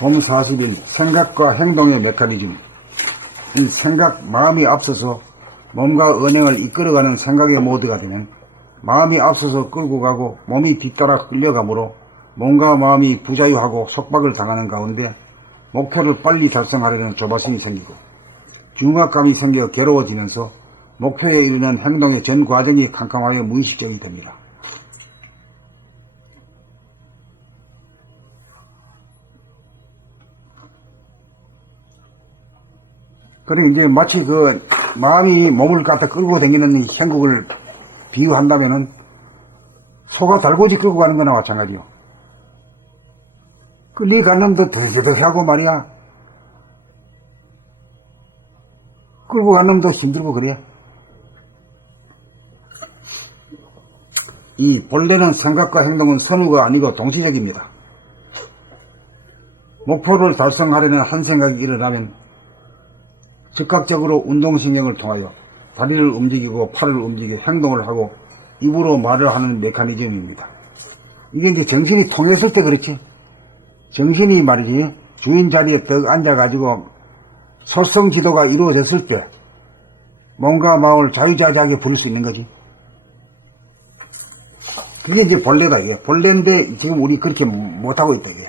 봄 40일 생각과 행동의 메커니즘. 이 생각, 마음이 앞서서 몸과 언행을 이끌어가는 생각의 모드가 되면 마음이 앞서서 끌고 가고 몸이 뒤따라 끌려가므로 몸과 마음이 부자유하고 속박을 당하는 가운데 목표를 빨리 달성하려는 조바심이 생기고 중압감이 생겨 괴로워지면서 목표에 이르는 행동의 전 과정이 캄캄하여 무의식적이 됩니다. 그리고 이제 마치 그 마음이 몸을 갖다 끌고 다니는 행국을 비유한다면은 소가 달고지 끌고 가는 거나 마찬가지요. 끌려가는 놈도 더덕하고 말이야. 끌고 가는 놈도 힘들고 그래. 이 본래는 생각과 행동은 선우가 아니고 동시적입니다. 목표를 달성하려는 한 생각이 일어나면 즉각적으로 운동신경을 통하여 다리를 움직이고 팔을 움직이고 행동을 하고 입으로 말을 하는 메커니즘입니다. 이게 이제 정신이 통했을 때 그렇지. 정신이 말이지 주인 자리에 떡 앉아가지고 솔성지도가 이루어졌을 때 몸과 마음을 자유자재하게 부릴 수 있는 거지. 그게 이제 본래다 이게. 본래인데 지금 우리 그렇게 못하고 있다 이게.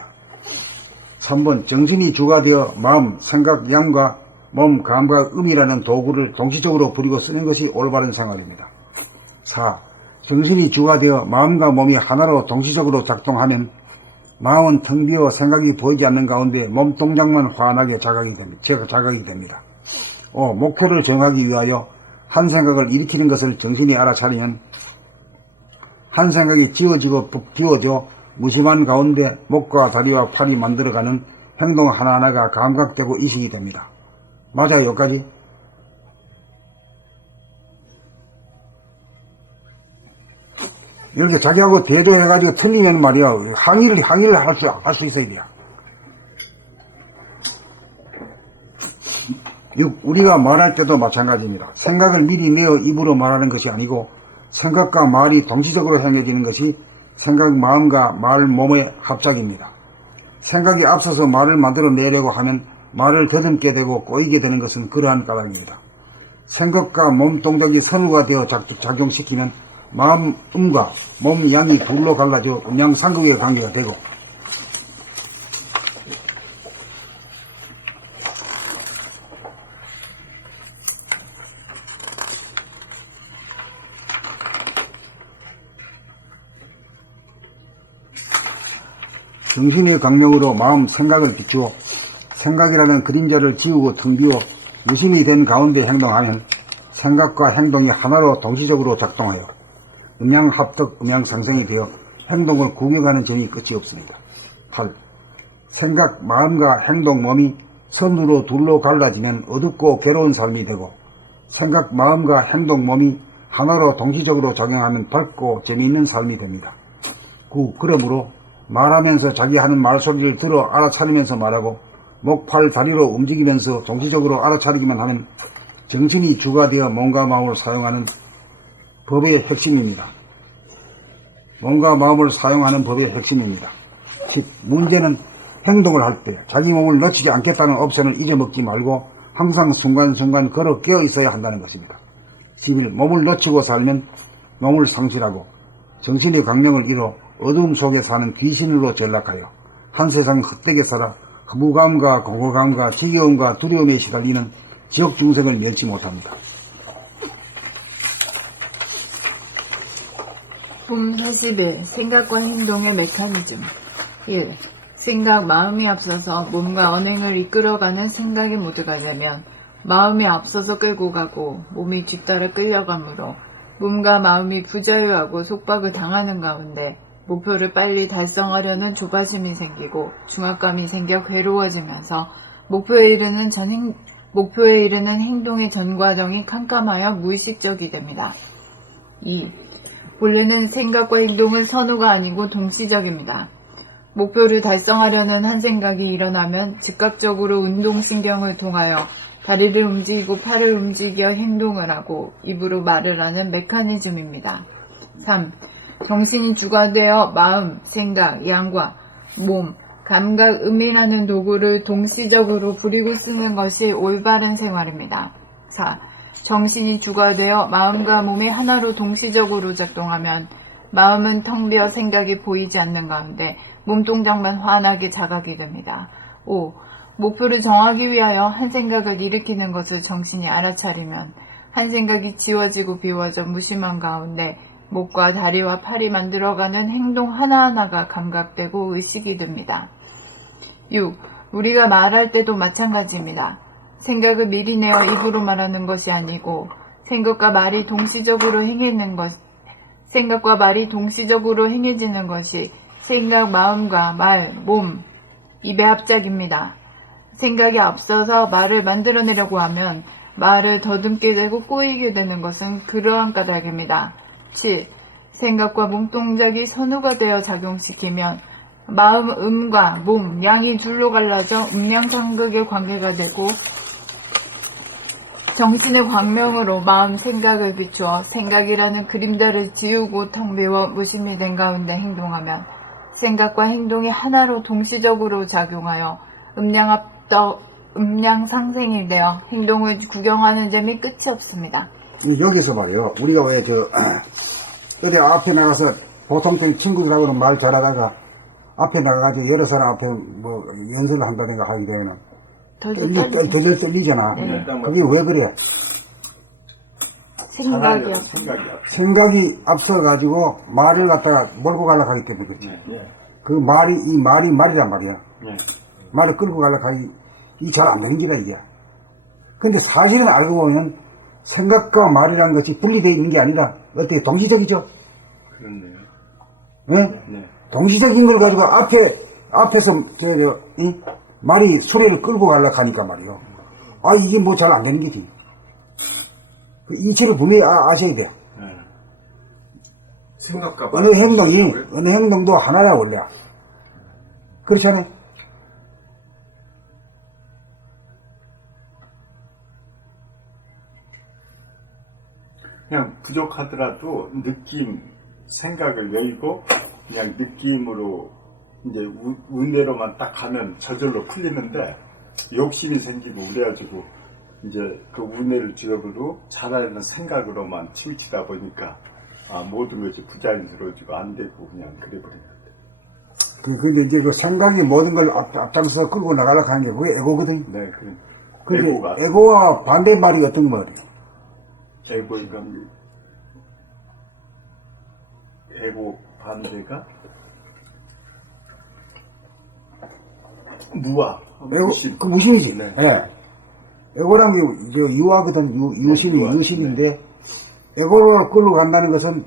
3번 정신이 주가 되어 마음, 생각, 양과 몸, 감각, 음이라는 도구를 동시적으로 부리고 쓰는 것이 올바른 생활입니다. 4. 정신이 주가 되어 마음과 몸이 하나로 동시적으로 작동하면 마음은 텅 비어 생각이 보이지 않는 가운데 몸 동작만 환하게 자각이 됩니다. 5. 목표를 정하기 위하여 한 생각을 일으키는 것을 정신이 알아차리면 한 생각이 지워지고 비워져 무심한 가운데 목과 다리와 팔이 만들어가는 행동 하나하나가 감각되고 의식이 됩니다. 맞아요, 여기까지? 이렇게 자기하고 대조해가지고 틀리면 말이야, 항의를 할 수 있어야 돼요. 우리가 말할 때도 마찬가지입니다. 생각을 미리 내어 입으로 말하는 것이 아니고 생각과 말이 동시적으로 행해지는 것이 생각, 마음과 말, 몸의 합작입니다. 생각이 앞서서 말을 만들어내려고 하면 말을 더듬게 되고 꼬이게 되는 것은 그러한 까닭입니다. 생각과 몸 동작이 선우가 되어 작용시키면 마음, 음과 몸 양이 둘로 갈라져 음양상극의 관계가 되고 정신의 강령으로 마음, 생각을 비추어 생각이라는 그림자를 지우고 텅 비워 무심이 된 가운데 행동하면 생각과 행동이 하나로 동시적으로 작동하여 음양합덕, 음양상생이 되어 행동을 구경하는 점이 끝이 없습니다. 8. 생각, 마음과 행동, 몸이 선으로 둘로 갈라지면 어둡고 괴로운 삶이 되고 생각, 마음과 행동, 몸이 하나로 동시적으로 작용하면 밝고 재미있는 삶이 됩니다. 9. 그러므로 말하면서 자기 하는 말소리를 들어 알아차리면서 말하고 목, 팔, 다리로 움직이면서 동시적으로 알아차리기만 하면 정신이 주가 되어 몸과 마음을 사용하는 법의 핵심입니다. 몸과 마음을 사용하는 법의 핵심입니다. 즉, 문제는 행동을 할 때 자기 몸을 놓치지 않겠다는 옵션을 잊어먹지 말고 항상 순간순간 걸어 깨어 있어야 한다는 것입니다. 11. 몸을 놓치고 살면 몸을 상실하고 정신의 강령을 잃어 어두움 속에 사는 귀신으로 전락하여 한 세상 헛되게 살아 무감과 공허감과 지겨움과 두려움에 시달리는 지옥 중생을 멸치 못합니다. 봄 40일 생각과 행동의 메커니즘. 1. 생각, 마음이 앞서서 몸과 언행을 이끌어가는 생각의 모드가 되면 마음이 앞서서 끌고 가고 몸이 뒤따라 끌려가므로 몸과 마음이 부자유하고 속박을 당하는 가운데 목표를 빨리 달성하려는 조바심이 생기고 중압감이 생겨 괴로워지면서 목표에 이르는 행동의 전 과정이 캄캄하여 무의식적이 됩니다. 2. 본래는 생각과 행동은 선우가 아니고 동시적입니다. 목표를 달성하려는 한 생각이 일어나면 즉각적으로 운동신경을 통하여 다리를 움직이고 팔을 움직여 행동을 하고 입으로 말을 하는 메커니즘입니다. 3. 정신이 주가 되어 마음, 생각, 양과 몸, 감각, 음이라는 도구를 동시적으로 부리고 쓰는 것이 올바른 생활입니다. 4. 정신이 주가 되어 마음과 몸이 하나로 동시적으로 작동하면 마음은 텅 비어 생각이 보이지 않는 가운데 몸동작만 환하게 자각이 됩니다. 5. 목표를 정하기 위하여 한 생각을 일으키는 것을 정신이 알아차리면 한 생각이 지워지고 비워져 무심한 가운데 목과 다리와 팔이 만들어가는 행동 하나하나가 감각되고 의식이 됩니다. 6. 우리가 말할 때도 마찬가지입니다. 생각을 미리 내어 입으로 말하는 것이 아니고 생각과 말이 동시적으로 행해지는 것이 생각, 마음과 말, 몸, 입의 합작입니다. 생각이 앞서서 말을 만들어내려고 하면 말을 더듬게 되고 꼬이게 되는 것은 그러한 까닭입니다. 7. 생각과 몸동작이 선우가 되어 작용시키면 마음, 음과 몸, 양이 둘로 갈라져 음양상극의 관계가 되고 정신의 광명으로 마음, 생각을 비추어 생각이라는 그림자를 지우고 텅 비워 무심히 된 가운데 행동하면 생각과 행동이 하나로 동시적으로 작용하여 음양상생이 되어 행동을 구경하는 점이 끝이 없습니다. 여기서 말이요. 우리가 왜 어디 앞에 나가서 보통 친구들하고는 말 잘하다가 앞에 나가가지고 여러 사람 앞에 뭐 연설을 한다든가 하게 되면은 되게 떨리잖아. 네. 그게 왜 그래? 생각이 앞서가지고 말을 갖다가 몰고 가려고 하기 때문에 그렇지. 그 이 말이 말이란 말이야. 말을 끌고 가려고 하기, 이 잘 안 되는 기다, 이게. 근데 사실은 알고 보면 생각과 말이라는 것이 분리되어 있는 게 아니라 어떻게 동시적이죠? 그렇네요. 네? 네. 동시적인 걸 가지고 앞에서 말이 소리를 끌고 가려고 하니까 말이요. 이게 뭐 잘 안 되는 게지. 그 이치를 분명히 아셔야 돼요. 네. 생각과 어느 행동도 하나야, 원래. 그렇잖아요. 그냥 부족하더라도 생각을 열고 그냥 느낌으로 이제 운대로만 딱 가면 저절로 풀리는데 욕심이 생기고 그래가지고 이제 그 운해를 지역으로 잘하는 생각으로만 치우치다 보니까 모든 것이 부자연스러워지고 안 되고 그냥 그래버리는 거예요. 근데 이제 그 생각이 모든 걸 앞장서서 끌고 나가려고 하는 게 그게 에고거든. 네, 근데 에고와 반대말이 어떤 말이에요? 에고 반대가 무아, 무심. 그 무심이지. 네. 예. 에고란 게 이제 유아거든. 유심인데 에고를 끌고 간다는 것은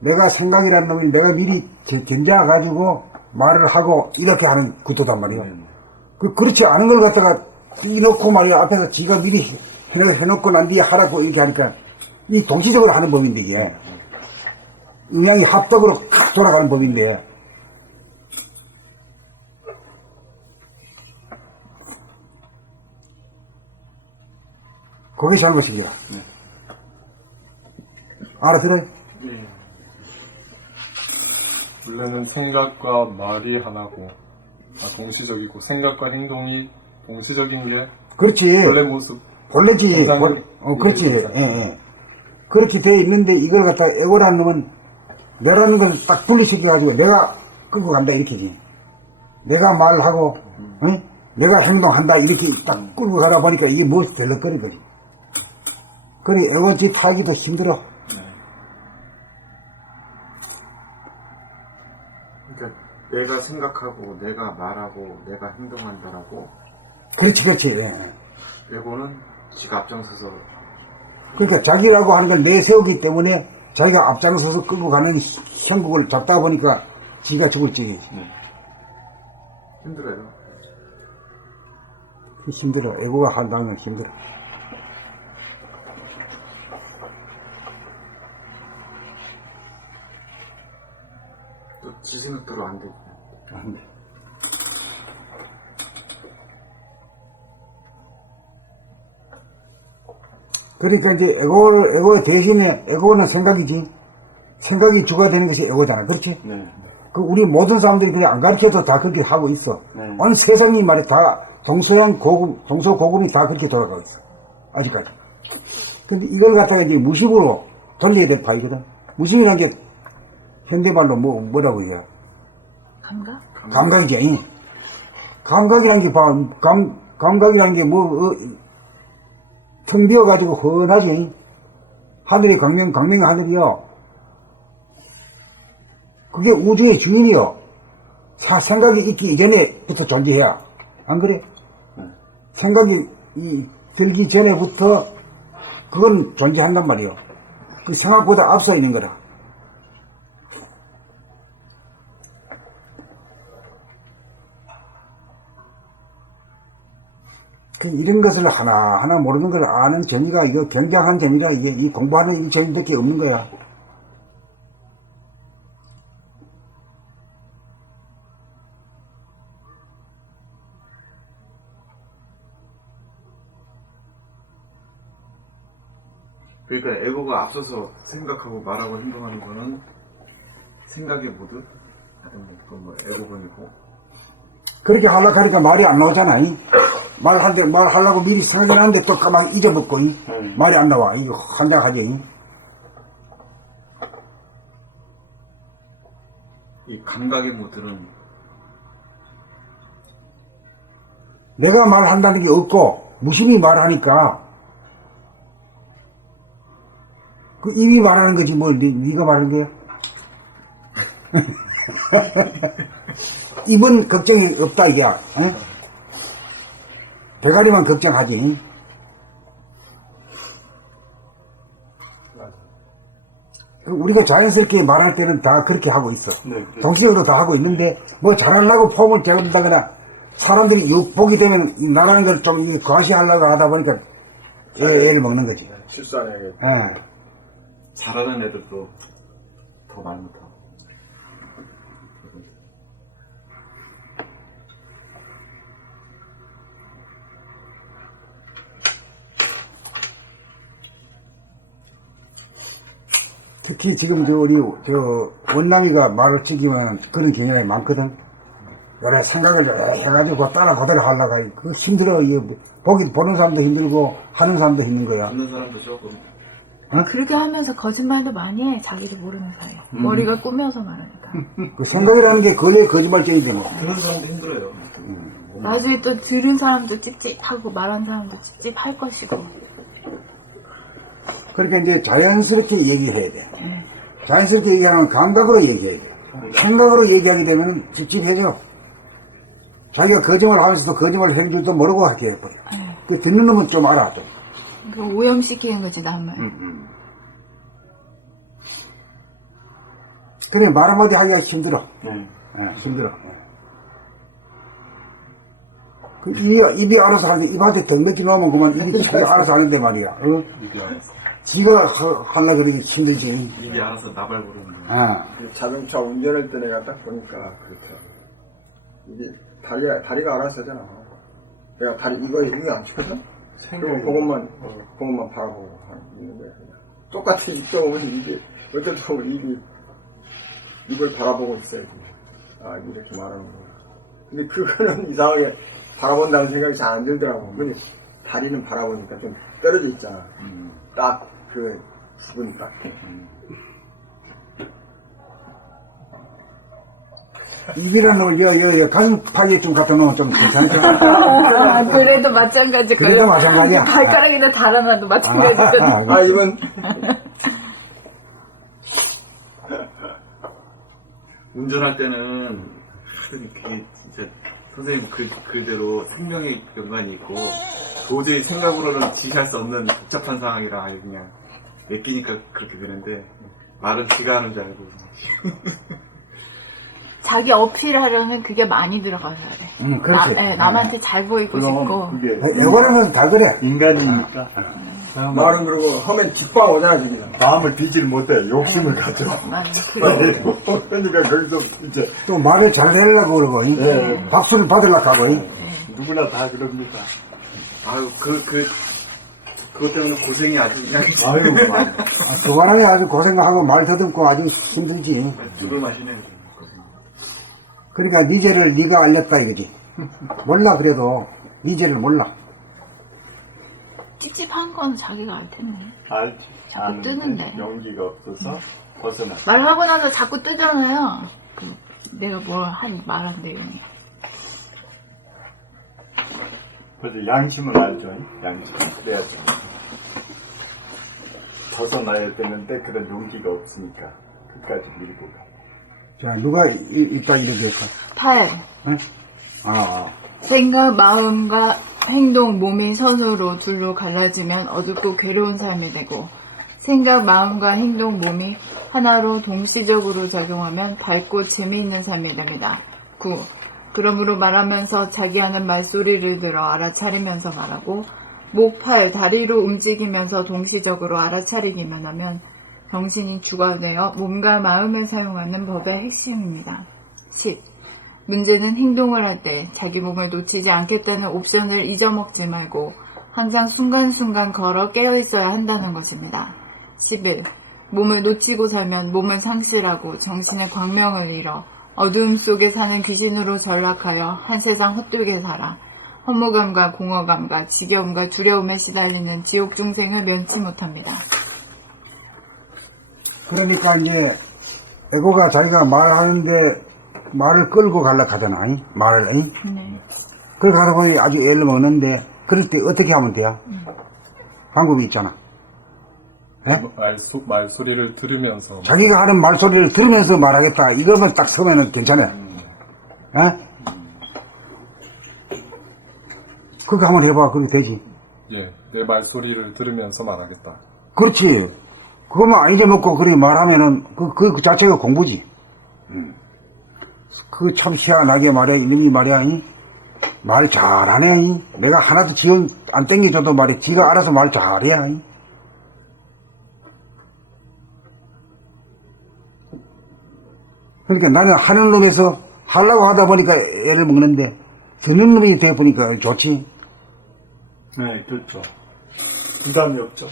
내가 생각이라는 놈이 내가 미리 견자가지고 말을 하고 이렇게 하는 구도단 말이에요. 네. 그렇지 않은 걸 갖다가 띄놓고 말이야. 앞에서 지가 미리 해놓고 난 뒤에 하라고 이렇게 하니까 이 동시적으로 하는 법인데 이게 음양이 합덕으로 칵 돌아가는 법인데 그게 잘못입니다. 알아들어요? 네. 원래는 생각과 말이 하나고 동시적이고 생각과 행동이 동시적인 게 그렇지. 원래 모습. 본래지. 정상은 그렇지. 이해해서. 예. 그렇게 돼 있는데 이걸 갖다가 에고라는 놈은 내라는 걸 딱 분리시켜가지고 내가 끌고 간다 이렇게지. 내가 말하고 내가 행동한다 이렇게 딱 끌고 가라 보니까 이게 무엇이 덜렁거린 거지. 그래 에고짓 하기도 힘들어. 그러니까 내가 생각하고 내가 말하고 내가 행동한다라고 그렇지. 예. 에고는 지가 앞장서서 그러니까 자기라고 하는 걸 내세우기 때문에 자기가 앞장서서 끌고 가는 형국을 잡다 보니까 지가 죽을지. 힘들어요. 힘들어. 에고가 한다는 건 힘들어. 또 지 생각대로 안 되고. 안 돼. 그러니까 이제 에고 대신에 에고는 생각이지. 생각이 주가 되는 것이 에고잖아. 그렇지? 네. 그 우리 모든 사람들이 그냥 안 가르쳐도 다 그렇게 하고 있어. 네. 온 세상이 말이야 다 동서양 고금, 동서고금이 다 그렇게 돌아가고 있어. 아직까지. 근데 이걸 갖다가 이제 무식으로 돌려야 될 파이거든. 무식이라는 게 현대말로 뭐라고 해야? 감각? 감각이지. 이. 감각이라는 게 감각이라는 게 텅 비어가지고 훤하지. 하늘이 강명의 하늘이요. 그게 우주의 주인이요. 생각이 있기 이전에부터 존재해야. 안 그래? 생각이 들기 전에부터 그건 존재한단 말이요. 그 생각보다 앞서 있는 거라. 이런 것을 하나하나 모르는 걸 아는 재미가 이거 굉장한 재미라. 이게 이 공부하는 이 재미밖에 없는 거야. 그러니까 에고가 앞서서 생각하고 말하고 행동하는 거는 생각의 모드? 그건 뭐 에고본이고. 그렇게 하려고 하니까 말이 안 나오잖아. 말하려고 미리 생각해놨는데 또 가만히 잊어먹고, 말이 안 나와. 이거 환장하지. 이 감각의 모드는 내가 말한다는 게 없고, 무심히 말하니까, 그 입이 말하는 거지, 네가 말하는 거야? 입은 걱정이 없다, 이게. 어? 대가리만 걱정하지. 우리가 자연스럽게 말할 때는 다 그렇게 하고 있어. 네, 그렇죠. 동시적으로 다 하고 있는데, 뭐 잘하려고 폼을 잡는다거나, 사람들이 욕보기 되면 나라는 걸 좀 과시하려고 하다 보니까 애를 먹는 거지. 실수하네. 예. 잘하는 애들도 더 말 못하고. 특히 지금 우리 원남이가 말을 찍으면 그런 경향이 많거든. 여러 생각을 해가지고 따라 그대로 하려고 해. 그 힘들어. 이게 보는 사람도 힘들고 하는 사람도 힘든 거야. 듣는 사람도 조금. 그렇게 하면서 거짓말도 많이 해. 자기도 모르는 사이에. 머리가 꾸며서 말하니까. 그 생각이라는 게 걸레 거짓말쟁이지 뭐. 듣는 사람도 힘들어요. 나중에 또 들은 사람도 찝찝하고 말한 사람도 찝찝할 것이고. 그러니까 이제 자연스럽게 얘기해야 돼. 자연스럽게 얘기하면 감각으로 얘기해야 돼. 생각으로 얘기하게 되면 찝찝해져. 자기가 거짓말 하면서도 거짓말 할 줄도 모르고 하게 해버려. 그 듣는 놈은 좀 알아, 좀. 그 오염시키는 거지, 남을. 그래, 말 한마디 하기가 힘들어. 네. 힘들어. 그 입이 알아서 하는데, 입한테 덩맥기 놓으면 그만 입이 알아서 하는데 말이야. 어? 입이 알아서. 지가 하려고 그러기 힘들지. 입이 알아서 나발 부르는 거. 자동차 운전할 때 내가 딱 보니까 그렇더라고. 이게 다리가 알아서 하잖아. 내가 다리 이거 안 치거든? 그리고 그것만 바라보고 있는데 똑같은 입장 오면 이게 어쩔 때 보면 이걸 바라보고 있어야지. 아, 이렇게 말하는 거야. 근데 그거는 이상하게 바라본다는 생각이 잘 안 들더라고. 근데 다리는 바라보니까 좀 떨어져 있잖아. 딱 그 부분 딱. 입이라는 걸 가슴 파기에 좀 갖다 놓으면 좀 괜찮을까? 그래도 마찬가지. 그래도 마찬가지야. 발가락이나 달아놔도 마찬가지거든. 이건 운전할 때는 그게 진짜 선생님 그대로 생명의 연관이 있고 도저히 생각으로는 지시할 수 없는 복잡한 상황이라 아예 그냥 맡기니까 그렇게 되는데 말은 지가 하는 줄 알고 자기 어필하려면 그게 많이 들어가야 돼. 그렇지. 남한테 잘 보이고 싶고. 그럼 그게 애고라는 다 그래. 인간이니까 말은 그러고 하면 뒷방 오잖아 지금. 마음을 비질 못해. 욕심을 가져. 맞아. 그래. 그러니까 거기서 이제 또 말을 잘 내려고 그러고, 박수를 받으려고 하고, 누구나 다 그럽니다. 아유 그것 때문에 고생이 아주 그냥 아유, 그거는 아주 고생하고 말 더듬고 아주 힘들지. 죽을 맛이네 고생. 그러니까 네 죄를 네가 알렸다 이거지. 몰라 그래도 네 죄를 몰라. 찝찝한 건 자기가 알 텐데. 알지. 자꾸 아는데 뜨는데. 용기가 없어서 벗어나. 말하고 나서 자꾸 뜨잖아요. 내가 뭘 말한 내용이. 그래도 양심은 알죠. 양심. 그래야죠. 벗어나야 되는데 그런 용기가 없으니까 끝까지 밀고 가. 자, 누가 이따 이렇게 할까? 8. 응? 아, 생각, 마음과 행동, 몸이 서서로 둘로 갈라지면 어둡고 괴로운 삶이 되고, 생각, 마음과 행동, 몸이 하나로 동시적으로 작용하면 밝고 재미있는 삶이 됩니다. 9. 그러므로 말하면서 자기 하는 말소리를 들어 알아차리면서 말하고, 목, 팔, 다리로 움직이면서 동시적으로 알아차리기만 하면 정신이 주관되어 몸과 마음을 사용하는 법의 핵심입니다. 10. 문제는 행동을 할 때 자기 몸을 놓치지 않겠다는 옵션을 잊어먹지 말고 항상 순간순간 걸어 깨어 있어야 한다는 것입니다. 11. 몸을 놓치고 살면 몸을 상실하고 정신의 광명을 잃어 어두움 속에 사는 귀신으로 전락하여 한 세상 헛되게 살아 허무감과 공허감과 지겨움과 두려움에 시달리는 지옥 중생을 면치 못합니다. 그러니까 이제 에고가 자기가 말하는데 말을 끌고 가려고 하잖아. 말을. 네. 그걸 가다 보니 아주 애를 먹는데 그럴 때 어떻게 하면 돼요? 방법이 있잖아. 예? 말소리를 들으면서 자기가 하는 말소리를 들으면서 말하겠다. 이거만 딱 서면은 괜찮아요. 예? 그거 한번 해봐. 그렇게 되지. 예, 내 말소리를 들으면서 말하겠다. 그렇지. 그거만 안 잊어먹고 그렇게 말하면은 그 자체가 공부지. 그 참 희한하게 말이야. 이놈이 말이야. 말 잘하네. 내가 하나도 지원 안 땡겨줘도 말이야. 지가 알아서 말 잘해. 그러니까 나는 하는 놈에서 하려고 하다 보니까 애를 먹는데 듣는 놈이 돼 보니까 좋지. 네, 그렇죠. 부담이 없죠.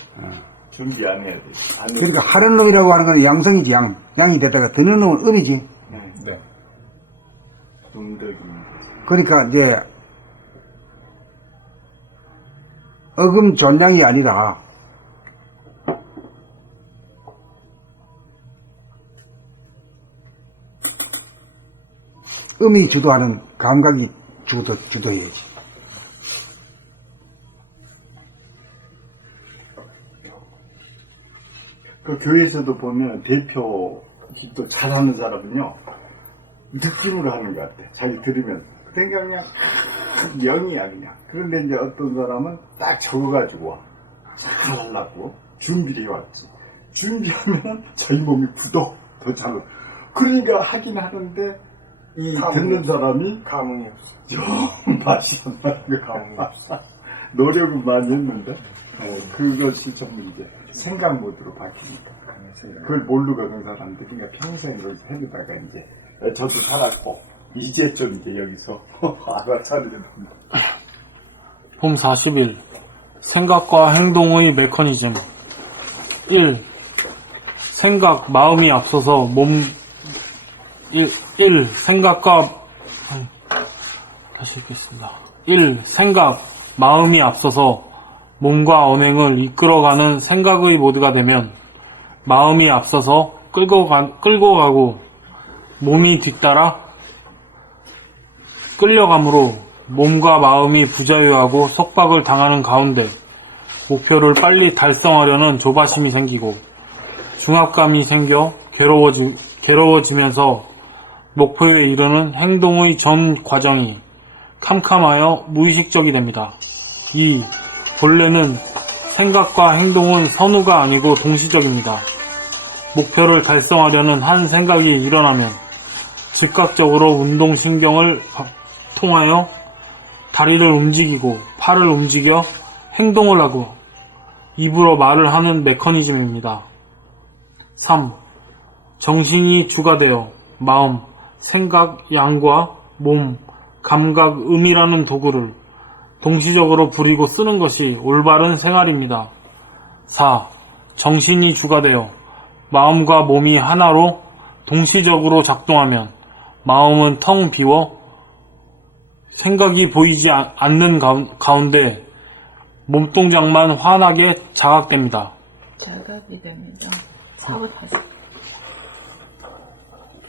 준비 안 해야 돼. 그러니까 하는 놈이라고 하는 건 양성이지. 양이 되다가 듣는 놈은 음이지. 네. 음덕입니다. 그러니까 이제 어금 전량이 아니라 음이 주도하는 감각이 주도해야지. 그 교회에서도 보면 대표 기도 잘하는 사람은요 느낌으로 하는 것 같아. 자기 들으면 그러니까 그냥 영이야 그냥. 그런데 이제 어떤 사람은 딱 적어가지고 와. 잘하려고 준비를 해왔지. 준비하면 자기 몸이 굳어 더 잘. 그러니까 하긴 하는데 이 듣는 사람이 감흥이 없어. 영 맛이 안 나는 거 감흥이 없어. 노력은 많이 했는데 그것이 좀 이제 생각 모드로 바뀌니까 그걸 모르고 그런 사람들이 그러니까 평생 그걸 해보다가 이제 저도 살았고 이제 좀 이제 여기서 알아차리게 됩니다. 폼 41. 생각과 행동의 메커니즘. 1. 생각, 마음이 앞서서 몸 1. 생각과 다시 읽겠습니다. 1. 생각, 마음이 앞서서 몸과 언행을 이끌어가는 생각의 모드가 되면 마음이 앞서서 끌고 가고 몸이 뒤따라 끌려가므로 몸과 마음이 부자유하고 속박을 당하는 가운데 목표를 빨리 달성하려는 조바심이 생기고 중압감이 생겨 괴로워지면서 목표에 이르는 행동의 전 과정이 캄캄하여 무의식적이 됩니다. 2. 본래는 생각과 행동은 선우가 아니고 동시적입니다. 목표를 달성하려는 한 생각이 일어나면 즉각적으로 운동신경을 통하여 다리를 움직이고 팔을 움직여 행동을 하고 입으로 말을 하는 메커니즘입니다. 3. 정신이 주가 되어 마음, 생각, 양과 몸, 감각, 음이라는 도구를 동시적으로 부리고 쓰는 것이 올바른 생활입니다. 4. 정신이 주가 되어 마음과 몸이 하나로 동시적으로 작동하면 마음은 텅 비워 생각이 보이지 않는 가운데 몸동작만 환하게 자각됩니다. 자각이 됩니다. 사보타지.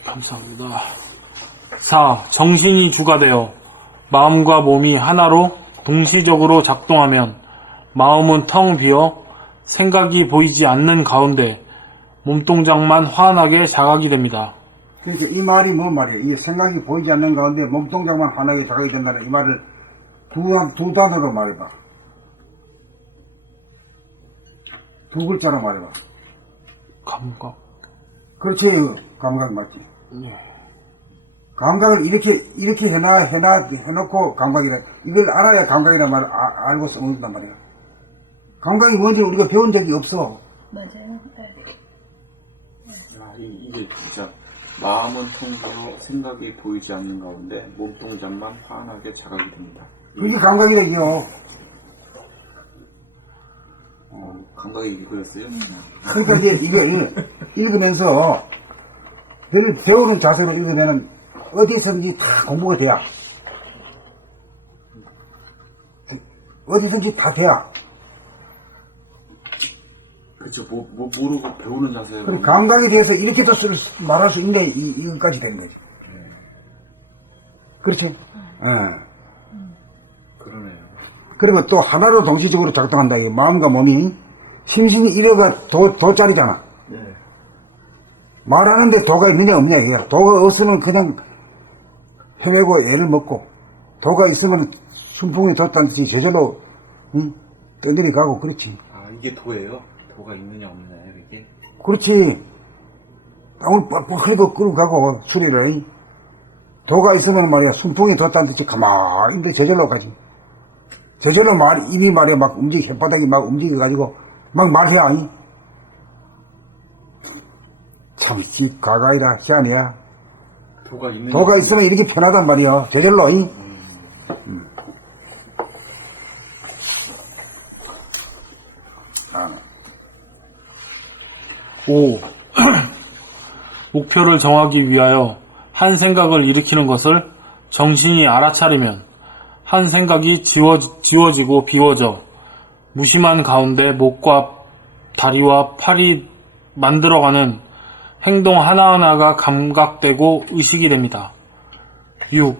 감사합니다. 4. 정신이 주가 되어 마음과 몸이 하나로 동시적으로 작동하면 마음은 텅 비어 생각이 보이지 않는 가운데 몸동작만 환하게 자각이 됩니다. 그러니까 이 말이 뭔 말이에요? 이게 생각이 보이지 않는 가운데 몸동작만 환하게 자각이 된다는 이 말을 두 단어로 말해봐. 두 글자로 말해봐. 감각. 그렇지, 감각 맞지? 네. 감각을 이렇게 해놓고 감각이라, 이걸 알아야 감각이란 말을 알고 써먹는단 말이야. 감각이 뭔지 우리가 배운 적이 없어. 맞아요. 이게 진짜 마음은 텅 비어 생각이 보이지 않는 가운데 몸동작만 환하게 자각이 됩니다. 그게 감각이라, 이거. 감각이 이거였어요? 그러니까 이제 이걸 읽으면서, 배우는 자세로 읽으면은 어디서든지 다 공부가 돼야. 어디든지 다 돼야. 그쵸, 모르고 배우는 자세로. 그럼 감각에 대해서 이렇게도 말할 수 있네, 이것까지 되는 거지. 그렇지? 그러네요. 그리고 또 하나로 동시적으로 작동한다. 이 마음과 몸이 심신이 이래가 도짜리잖아. 예. 말하는데 도가 있느냐 없냐 이게. 도가 없으면 그냥 헤매고 애를 먹고, 도가 있으면 순풍이 돋다는 듯이 저절로 떠내리 가고 그렇지. 이게 도예요? 도가 있느냐 없느냐요, 이게? 그렇지. 땀을 뻘뻘 흘리고 끌고 가고 수리를. 도가 있으면 말이야 순풍이 돋다는 듯이 가만히 있는데 저절로 가지. 저절로 입이 말이야 막 혓바닥이 막 움직여가지고 막 말해. 참 가가이라 희한해야. 도가 있으면 이렇게 편하단 말이야. 저절로. 5. 목표를 정하기 위하여 한 생각을 일으키는 것을 정신이 알아차리면 한 생각이 지워지고 비워져 무심한 가운데 목과 다리와 팔이 만들어가는 행동 하나하나가 감각되고 의식이 됩니다. 6.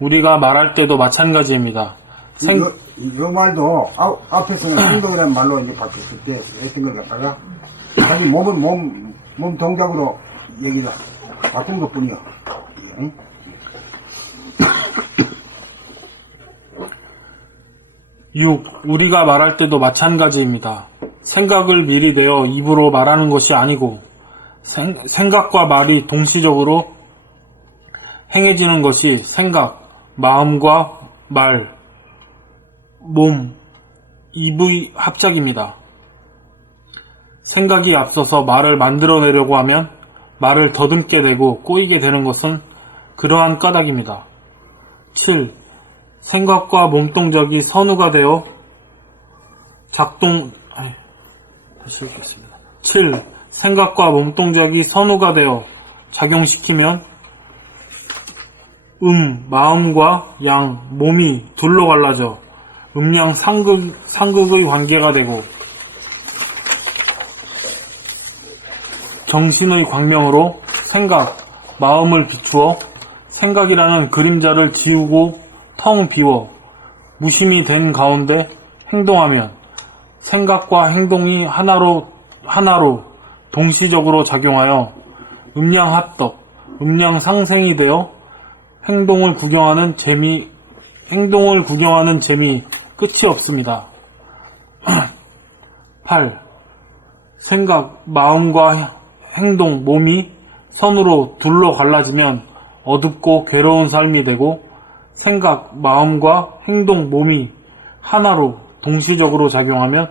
우리가 말할 때도 마찬가지입니다. 이 말도 앞에서는 행동이라는 말로 이제 바뀌었을 때 했던 걸 갖다가 아니 몸은 몸 동작으로 얘기가 바꾼 것 뿐이야. 응? 우리가 말할 때도 마찬가지입니다. 생각을 미리 내어 입으로 말하는 것이 아니고 생각과 말이 동시적으로 행해지는 것이 생각, 마음과 말, 몸, 입의 합작입니다. 생각이 앞서서 말을 만들어내려고 하면 말을 더듬게 되고 꼬이게 되는 것은 그러한 까닭입니다. 7. 생각과 몸동작이 선우가 되어 다시 읽겠습니다. 7. 생각과 몸동작이 선우가 되어 작용시키면 마음과 양, 몸이 둘로 갈라져 음양 상극의 관계가 되고 정신의 광명으로 생각, 마음을 비추어 생각이라는 그림자를 지우고 텅 비워 무심이 된 가운데 행동하면 생각과 행동이 하나로 동시적으로 작용하여 음양합덕, 음양상생이 되어 행동을 구경하는 재미 끝이 없습니다. 8. 생각, 마음과 행동, 몸이 선으로 둘로 갈라지면 어둡고 괴로운 삶이 되고 생각, 마음과 행동, 몸이 하나로 동시적으로 작용하면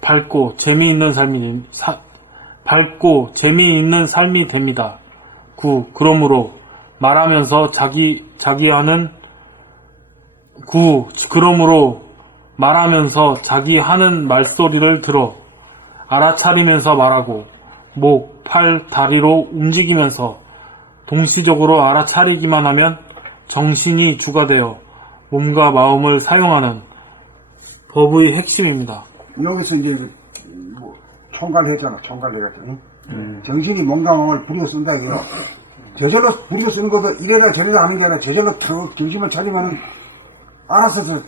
밝고 재미있는 삶이 됩니다. 9. 그러므로 말하면서 자기 하는 말소리를 들어 알아차리면서 말하고 목, 팔, 다리로 움직이면서 동시적으로 알아차리기만 하면 정신이 주가 되어 몸과 마음을 사용하는 법의 핵심입니다. 여기서 이제 뭐 총괄했잖아. 총괄해가지고 정신이 몸과 마음을 부리고 쓴다 이거. 저절로 부리고 쓰는 것도 이래라 저래라 하는 게 아니라 저절로 쭉 정신을 차리면은 알아서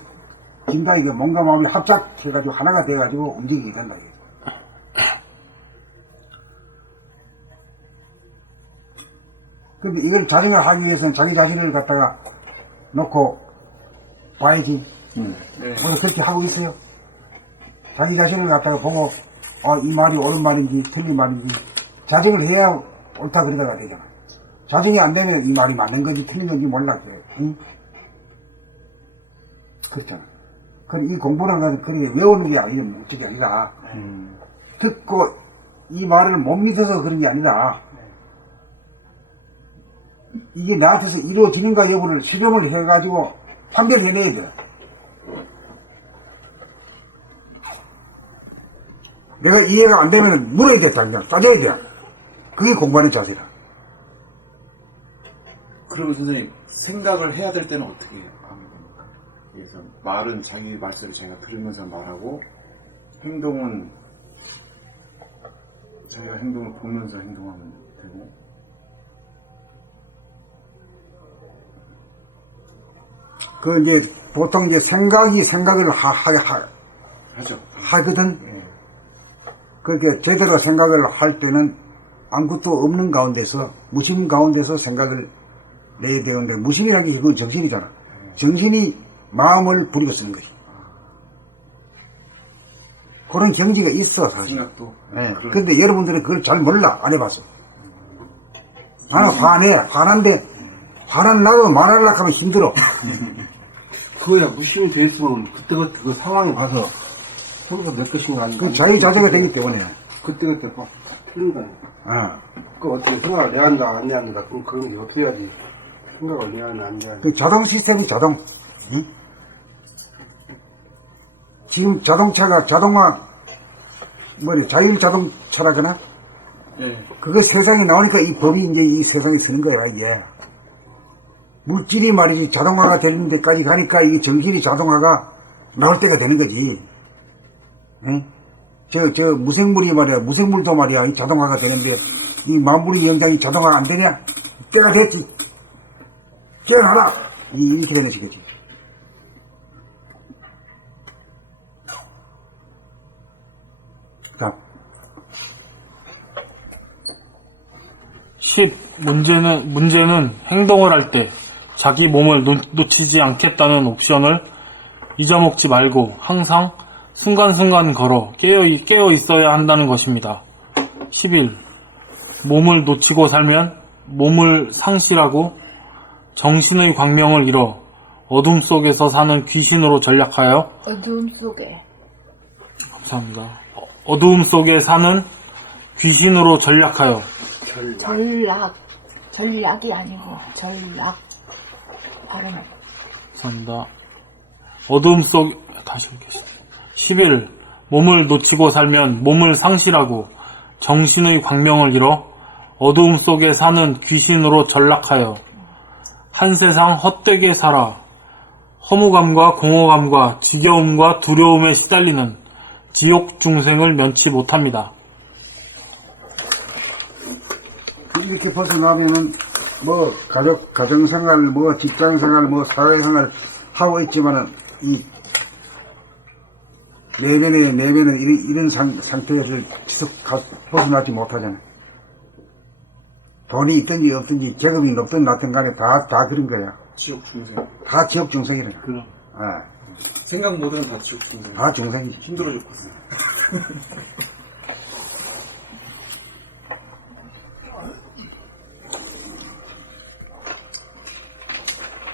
진다 이게 몸과 마음이 합작해가지고 하나가 돼가지고 움직이게 된다 이게. 근데 이걸 자정을 하기 위해서는 자기 자신을 갖다가 놓고 봐야지. 그래서 그렇게 하고 있어요. 자기 자신을 갖다가 보고, 이 말이 옳은 말인지 틀린 말인지 자정을 해야 옳다 그러다가 되잖아. 자정이 안 되면 이 말이 맞는 건지 틀린 건지 몰라. 응? 그렇잖아. 그럼 이 공부라는 것은 그렇게 외우는 게 아니라 목적이 아니라 듣고 이 말을 못 믿어서 그런 게 아니라 이게 나한테서 이루어지는가 여부를 실험을 해가지고 판별해내야 돼. 내가 이해가 안 되면 물어야 돼, 당장. 따져야 돼. 그게 공부하는 자세다. 그러면 선생님 생각을 해야 될 때는 어떻게 하면 됩니까? 그래서 말은 자기 말소리 자기가 들으면서 말하고 행동은 자기가 행동을 보면서 행동하면 되고 그 이제 보통 이제 생각이 생각을 하죠. 하거든. 그렇게 제대로 생각을 할 때는 아무것도 없는 가운데서 무심 가운데서 생각을 내야 되는데 무심이라는 게 그건 정신이잖아. 정신이 마음을 부리고 쓰는 것이. 그런 경지가 있어 사실. 생각도. 네. 근데 여러분들은 그걸 잘 몰라. 안 해봤어. 나는 화난데 화난 나도 말하려고 하면 힘들어. 그거야 무심이 됐으면 그때그때 그 상황에 봐서 서로가 몇 것인가 아닌가. 그 자유자재가 되기 때문에. 그때그때 막 틀린 거야. 그 어떻게 생각을 해야 한다 안 해야 한다. 그럼 그런 게 없어야지. 생각을 해야 하나 안 해야 한다. 그 자동 시스템이 자동. 응? 지금 자동차가 자율 자동차라잖아? 네. 그거 세상에 나오니까 이 법이 이제 이 세상에 쓰는 거야, 이게. 물질이 말이지 자동화가 되는 데까지 가니까 이 정신이 자동화가 나올 때가 되는 거지. 응? 저 무생물이 말이야, 무생물도 말이야, 이 자동화가 되는데, 이 만물의 영장이 자동화가 안 되냐? 때가 됐지. 깨어나라! 이렇게 되는 식이지. 10. 문제는 행동을 할 때 자기 몸을 놓치지 않겠다는 옵션을 잊어먹지 말고 항상 순간순간 걸어 깨어 있어야 한다는 것입니다. 11. 몸을 놓치고 살면 몸을 상실하고 정신의 광명을 잃어 어둠 속에서 사는 귀신으로 전락하여 어두움 속에 감사합니다. 어두움 속에 사는 귀신으로 전락하여 전락이 아니고 전락 발음. 감사합니다. 어둠 속 다시 읽겠습니다. 11. 몸을 놓치고 살면 몸을 상실하고 정신의 광명을 잃어 어두움 속에 사는 귀신으로 전락하여 한 세상 헛되게 살아 허무감과 공허감과 지겨움과 두려움에 시달리는 지옥 중생을 면치 못합니다. 이렇게 벗어나면은 뭐 가정생활, 뭐 직장생활, 뭐 사회생활 하고 있지만은 이 내면은 이런 상태를 계속 벗어나지 못하잖아. 돈이 있든지 없든지 재금이 높든 낮든 간에 다 그런 거야. 지옥 중생. 다 지옥 중생이라. 그럼. 생각 모드는 다 지옥 중생. 다 중생이지. 힘들어 죽겠어요.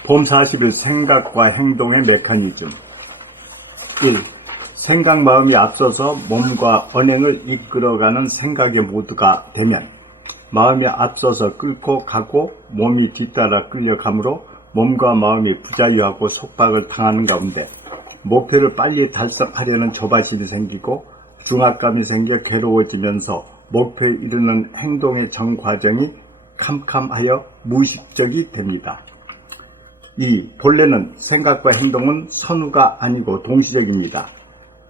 봄 40일 생각과 행동의 메커니즘. 1. 생각 마음이 앞서서 몸과 언행을 이끌어가는 생각의 모두가 되면 마음이 앞서서 끌고 가고 몸이 뒤따라 끌려가므로 몸과 마음이 부자유하고 속박을 당하는 가운데 목표를 빨리 달성하려는 조바심이 생기고 중압감이 생겨 괴로워지면서 목표에 이르는 행동의 전 과정이 캄캄하여 무의식적이 됩니다. 2. 본래는 생각과 행동은 선후가 아니고 동시적입니다.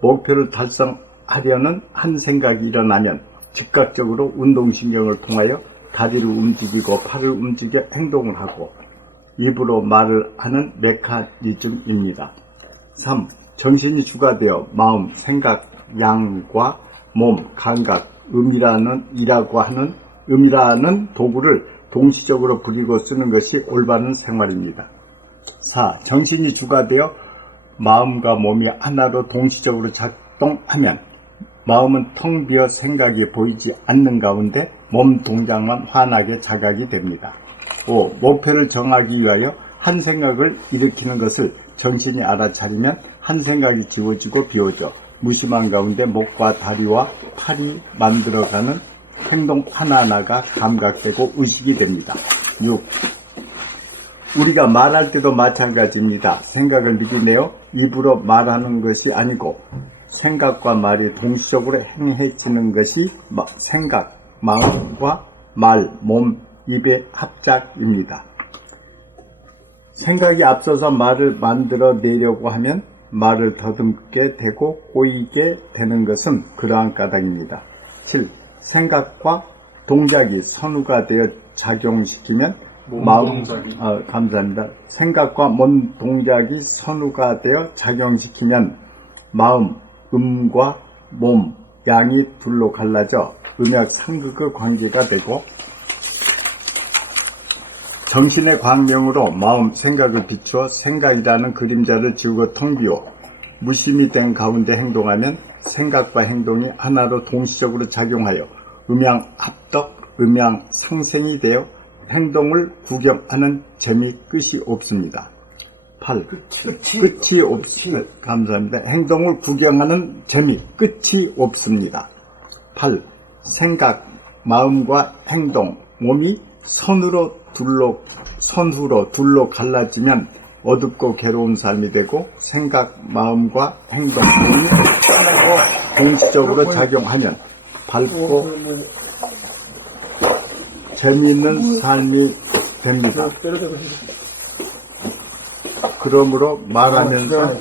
목표를 달성하려는 한 생각이 일어나면 즉각적으로 운동신경을 통하여 다리를 움직이고 팔을 움직여 행동을 하고 입으로 말을 하는 메커니즘입니다. 3. 정신이 주가 되어 마음, 생각, 양과 몸, 감각, 음이라는 도구를 동시적으로 부리고 쓰는 것이 올바른 생활입니다. 4. 정신이 주가 되어 마음과 몸이 하나로 동시적으로 작동하면 마음은 텅 비어 생각이 보이지 않는 가운데 몸 동작만 환하게 자각이 됩니다. 5. 목표를 정하기 위하여 한 생각을 일으키는 것을 정신이 알아차리면 한 생각이 지워지고 비워져 무심한 가운데 목과 다리와 팔이 만들어가는 행동 하나하나가 감각되고 의식이 됩니다. 6. 우리가 말할 때도 마찬가지입니다. 생각을 느끼내어 입으로 말하는 것이 아니고 생각과 말이 동시적으로 행해지는 것이 생각, 마음과 말, 몸, 입의 합작입니다. 생각이 앞서서 말을 만들어내려고 하면 말을 더듬게 되고 꼬이게 되는 것은 그러한 까닭입니다. 7. 생각과 동작이 선후가 되어 작용시키면 생각과 몸 동작이 선후가 되어 작용시키면 마음, 음과 몸, 양이 둘로 갈라져 음약 상극의 관계가 되고 정신의 광명으로 마음, 생각을 비추어 생각이라는 그림자를 지우고 텅 비워 무심이 된 가운데 행동하면 생각과 행동이 하나로 동시적으로 작용하여 음양 합덕, 음양 상생이 되어 행동을 구경하는 재미 끝이 없습니다. 8. 끝이 없습니다. 감사합니다. 행동을 구경하는 재미 끝이 없습니다. 8. 생각, 마음과 행동, 몸이 선후로 둘로 갈라지면 어둡고 괴로운 삶이 되고 생각, 마음과 행동, 몸이 동시적으로 작용하면 밝고 재미있는 삶이 됩니다. 그러므로 말하면서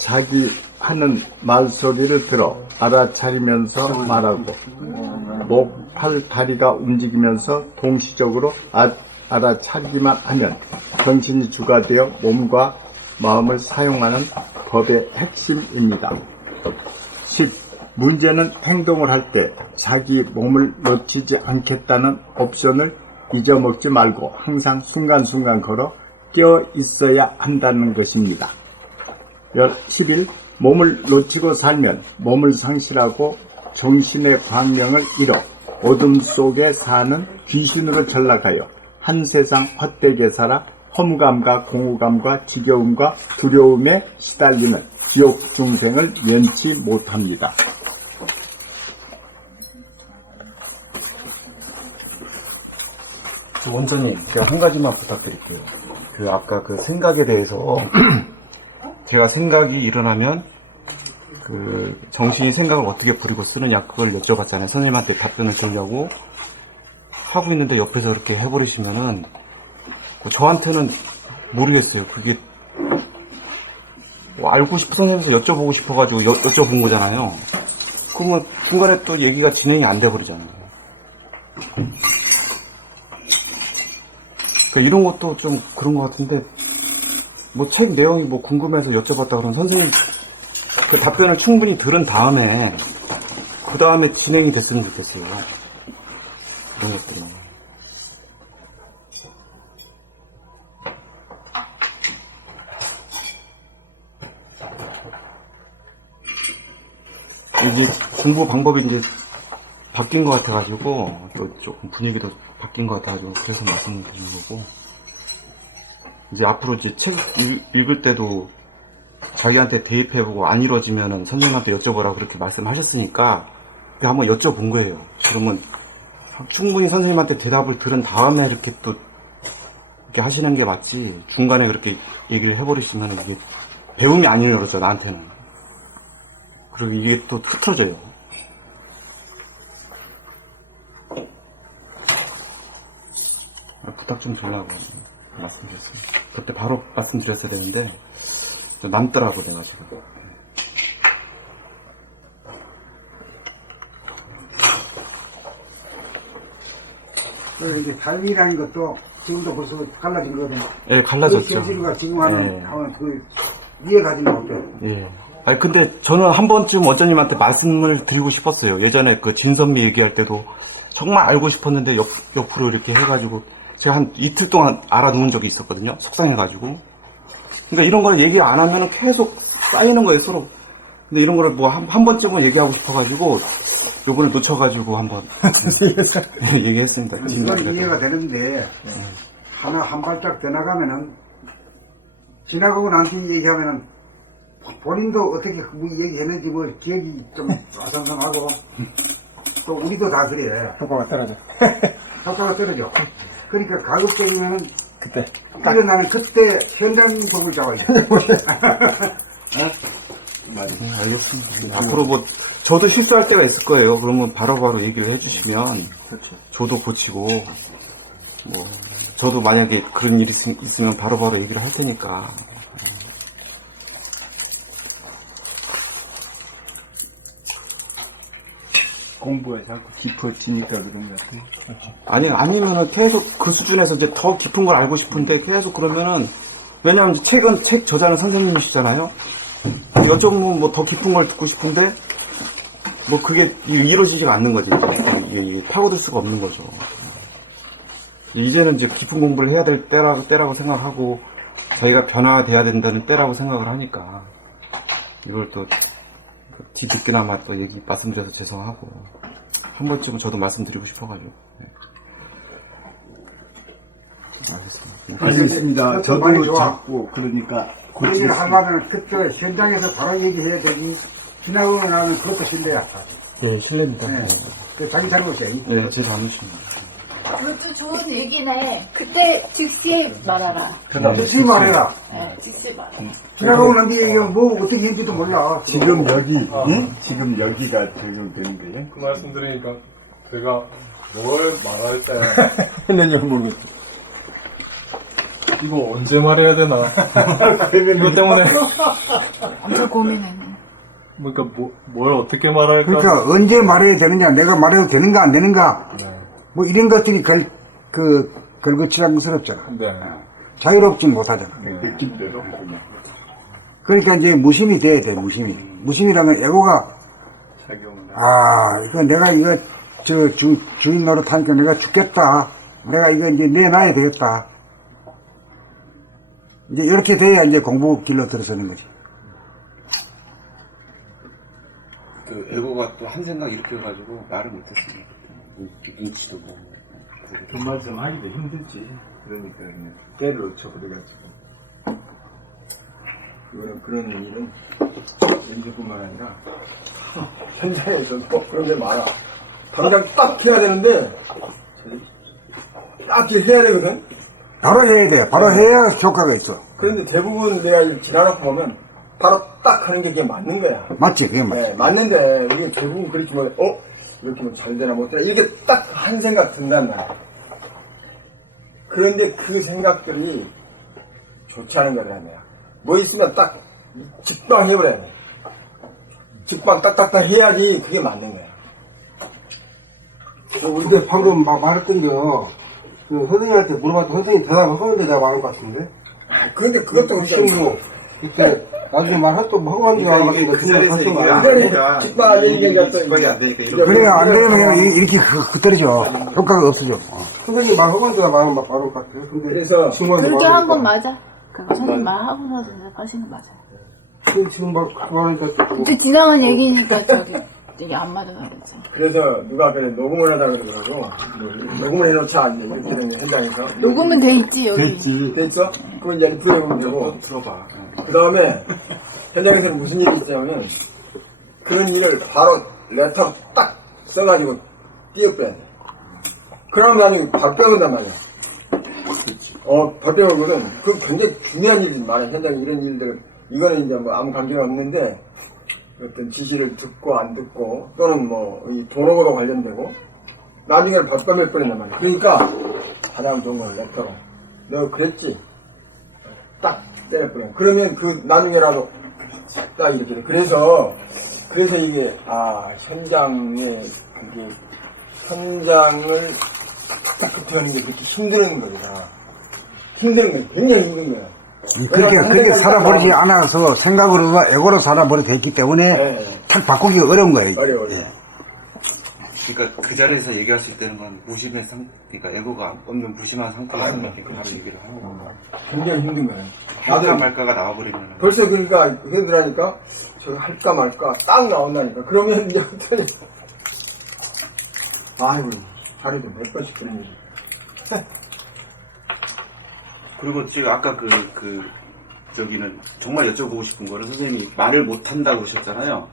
자기 하는 말소리를 들어 알아차리면서 말하고 목, 팔, 다리가 움직이면서 동시적으로 알아차리기만 하면 정신이 주가 되어 몸과 마음을 사용하는 법의 핵심입니다. 10. 문제는 행동을 할 때 자기 몸을 놓치지 않겠다는 옵션을 잊어먹지 말고 항상 순간순간 걸어 깨어 있어야 한다는 것입니다. 11. 몸을 놓치고 살면 몸을 상실하고 정신의 광명을 잃어 어둠 속에 사는 귀신으로 전락하여 한 세상 헛되게 살아 허무감과 공허감과 지겨움과 두려움에 시달리는 지옥 중생을 면치 못합니다. 원장님, 제가 한 가지만 부탁드릴게요. 아까 그 생각에 대해서 제가 생각이 일어나면 정신이 생각을 어떻게 부리고 쓰느냐 그걸 여쭤봤잖아요. 선생님한테 답변을 주려고 하고 있는데 옆에서 이렇게 해버리시면은 저한테는 모르겠어요. 그게 알고 싶어서 선생님께서 여쭤보고 싶어가지고 여쭤본 거잖아요. 그러면 중간에 또 얘기가 진행이 안 돼버리잖아요. 이런 것도 좀 그런 것 같은데 책 내용이 궁금해서 여쭤봤다 그러면 선생님 그 답변을 충분히 들은 다음에 그 다음에 진행이 됐으면 좋겠어요. 그런 것들은. 이게 공부 방법이 이제 바뀐 것 같아가지고 또 조금 분위기도 바뀐 것 같아가지고 그래서 말씀드리는 거고, 이제 앞으로 이제 책 읽을 때도 자기한테 대입해보고 안 이루어지면은 선생님한테 여쭤보라고 그렇게 말씀하셨으니까 한번 여쭤본 거예요. 그러면 충분히 선생님한테 대답을 들은 다음에 이렇게 또 이렇게 하시는 게 맞지, 중간에 그렇게 얘기를 해버리시면 이게 배움이 안 이루어져, 나한테는. 그리고 이게 또 흐트러져요. 부탁 좀 드리려고 말씀드렸습니다. 그때 바로 말씀드렸어야 되는데 좀 남더라고 그래가지고. 이제 달미라는 것도 지금도 벌써 갈라진 거거든. 예, 갈라졌죠. 그 현실과 지금 하는 예. 그 이해가지는 못해. 예. 아니 근데 저는 한 번쯤 원장님한테 말씀을 드리고 싶었어요. 예전에 그 진선미 얘기할 때도 정말 알고 싶었는데 옆으로 이렇게 해가지고 제가 한 이틀 동안 알아놓은 적이 있었거든요. 속상해가지고. 그러니까 이런 걸 얘기 안 하면은 계속 쌓이는 거예요, 서로. 근데 이런 거를 뭐 한 번쯤은 얘기하고 싶어가지고 요번에 놓쳐가지고 한번 얘기했습니다. 그건 이해가 되는데 하나 한 발짝 더 나가면은 지나가고 난 뒤 얘기하면은 본인도 어떻게 뭐 얘기했는지 뭐 기억이 좀 아성성하고 또 우리도 다 그래. 효과가 떨어져. 효과가 떨어져. 그러니까 가급적이면은 그때. 일어나는 그때 현장 법을 잡아야 돼. 알겠습니다. 앞으로 뭐 저도 실수할 때가 있을 거예요. 그러면 바로바로 얘기를 해주시면 저도 고치고 뭐 저도 만약에 그런 일이 있으면 바로바로 얘기를 할 테니까. 공부에 자꾸 깊어지니까 그런 것 같아요. 아니면은 계속 그 수준에서 이제 더 깊은 걸 알고 싶은데 계속 그러면은 왜냐하면 책은 책 저자는 선생님이시잖아요. 여쭤보면 뭐 더 깊은 걸 듣고 싶은데 뭐 그게 이루어지지가 않는 거죠. 이제 파고들 수가 없는 거죠. 이제는 이제 깊은 공부를 해야 될 때라고 생각하고 자기가 변화돼야 된다는 때라고 생각을 하니까 이걸 또 뒤늦게나마 또 말씀드려서 죄송하고 한 번쯤은 저도 말씀드리고 싶어가지고. 네. 알겠습니다. 그것도 많이 저도 좋아. 자꾸 그러니까 그 얘기를 하려면 그때 현장에서 바로 얘기해야 되니 지나고 나면 그것도 신뢰야. 예, 실례입니다. 네. 그 자기 잘못이야. 예, 제 잘못입니다. 그것도 좋은 얘기네. 그때 즉시 말하라. 즉시 말해라. 네, 즉시 말하라. 지나가고 난 뒤에 이게 뭐 어떻게 했는지도 몰라. 지금 여기, 예? 지금 여기가 적용되는데. 그 말씀 드리니까 제가 뭘 말할 때 했는지 모르겠어. 이거 언제 말해야 되나 이것 때문에 엄청 고민했네. 그러니까 뭘 어떻게 말할까. 그러니까 언제 말해야 되느냐, 내가 말해도 되는가 안 되는가, 뭐 이런 것들이 걸거치랑스럽잖아. 네. 자유롭진 못하잖아. 느낌대로 그냥 그러니까 이제 무심이 돼야 돼, 무심이. 무심이라면 에고가, 작용을 이거 내가 이거 주인 노릇하니까 내가 죽겠다. 내가 이거 이제 내놔야 되겠다. 이제 이렇게 돼야 이제 공부 길로 들어서는 거지. 그 에고가 또 한 생각 일으켜가지고 말을 못했습니다. 눈치도 보고. 그 말씀 하기도 힘들지. 그러니까 그냥 때를 놓쳐버려가지고. 그런 일은 연기뿐만 아니라 현장에서도 그런 게 많아. 당장 딱 해야 되는데 딱 해야 되거든. 바로 해야 돼. 바로 해야 효과가 있어. 그런데 대부분 내가 지나놓고 보면 바로 딱 하는 게 그게 맞는 거야. 맞지? 그게 맞지. 네, 맞는데 이게 대부분 그렇게 뭐 이렇게 뭐 잘 되나 못 되나 이렇게 딱 한 생각 든단 말이야. 그런데 그 생각들이 좋지 않은 거라는 거야. 뭐 있으면 딱 직방 해버려야 돼. 직방 딱딱딱 해야지 그게 맞는 거야. 우리가 방금 말했던 그 선생님한테 물어봤더니 선생님이 대답을 하는데 내가 말한 것 같은데? 그런데 그것도 시험도 이렇게 나중에 말했던 뭐 하고 한 줄 알았는데 그 자리에서 얘기가 안 그러니까 되니까 직방 안 되는 게 직방이 안 되니까 그래, 안 되면 이렇게 떨어져. 효과가 없어져. 선생님 말하고 한 줄 말한 것 같아요. 근데 그래서 그렇게 한 건 맞아. 그거 선생님 말하고 나서 대답하신 거 맞아요. 지금 막 그러니까 근데 지나간 얘기니까 이게 안 맞아 그랬지. 그래서 누가 그래 녹음을 하자 그러더라고. 녹음을 해놓자 이렇게 되는 현장에서 녹음은 돼 있지 여기. 됐지. 됐어? 그건 이제 풀어보면 되고 들어봐. 그 다음에 현장에서는 무슨 일이 있냐면 그런 일을 바로 레터 딱 써가지고 띄어빼야 돼. 그러면 나중에 발표한단 말이야. 발표하거든. 그건 굉장히 중요한 일이지 말이야. 현장에 이런 일들 이거는 이제 뭐 아무 관계가 없는데 어떤 지시를 듣고 안 듣고 또는 뭐 이 도로로 관련되고 나중에는 밥감을 뻔했단 말이야. 그러니까 가장 좋은 걸 냅둬라. 너 그랬지? 딱 때려버려. 그러면 그 나중에라도 딱 이렇게 돼. 그래서 이게 현장에 그게 현장을 탁탁 붙여는데 그렇게 힘든 거다. 힘든 거, 굉장히 힘든 거야. 그렇게 살아버리지 않아서 생각으로도 에고로 살아버려 됐기 때문에 네. 탁 바꾸기가 어려운 거예요. 어려워요. 예. 그러니까 그 자리에서 얘기할 수 있다는 건 무심의 그러니까 에고가 없는 무심한 상태에서 이렇게 바로 얘기를 하는 거야. 굉장히 힘든 거야. 할까 말까가 나와버리면 벌써 그러니까 회들하니까 저기 할까 말까 딱 나온다니까. 그러면 이제 아이고 하루도 몇 번씩 그런 일이. 그리고 지금 아까 저기는 정말 여쭤보고 싶은 거는 선생님이 말을 못한다고 그러셨잖아요.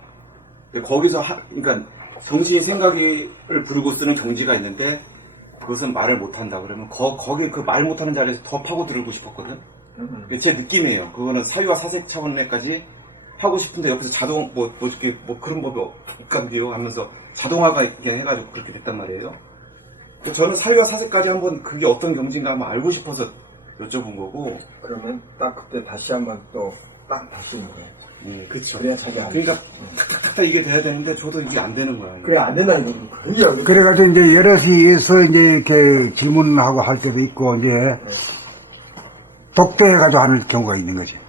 근데 거기서 그러니까 정신이 생각을 부르고 쓰는 정지가 있는데 그것은 말을 못한다 그러면 거기 그 말 못하는 자리에서 더 파고들고 싶었거든. 제 느낌이에요. 그거는 사유와 사색 차원에까지 하고 싶은데 옆에서 자동 뭐 그런 법이 없간디요 하면서 자동화가 해가지고 그렇게 됐단 말이에요. 저는 사유와 사색까지 한번 그게 어떤 경지인가 한번 알고 싶어서 여쭤본 거고. 그러면 딱 그때 다시 한번 또 딱 다시 있는 거예요. 네, 그렇죠. 그래야 자기 안 그러니까 탁탁탁탁 이게 돼야 되는데 저도 이게 안 되는 거야. 그래 안 된다는 거지. 그게 안 돼. 그래가지고 이제 여럿이서 이제 이렇게 질문하고 할 때도 있고 이제 독대해가지고 하는 경우가 있는 거지.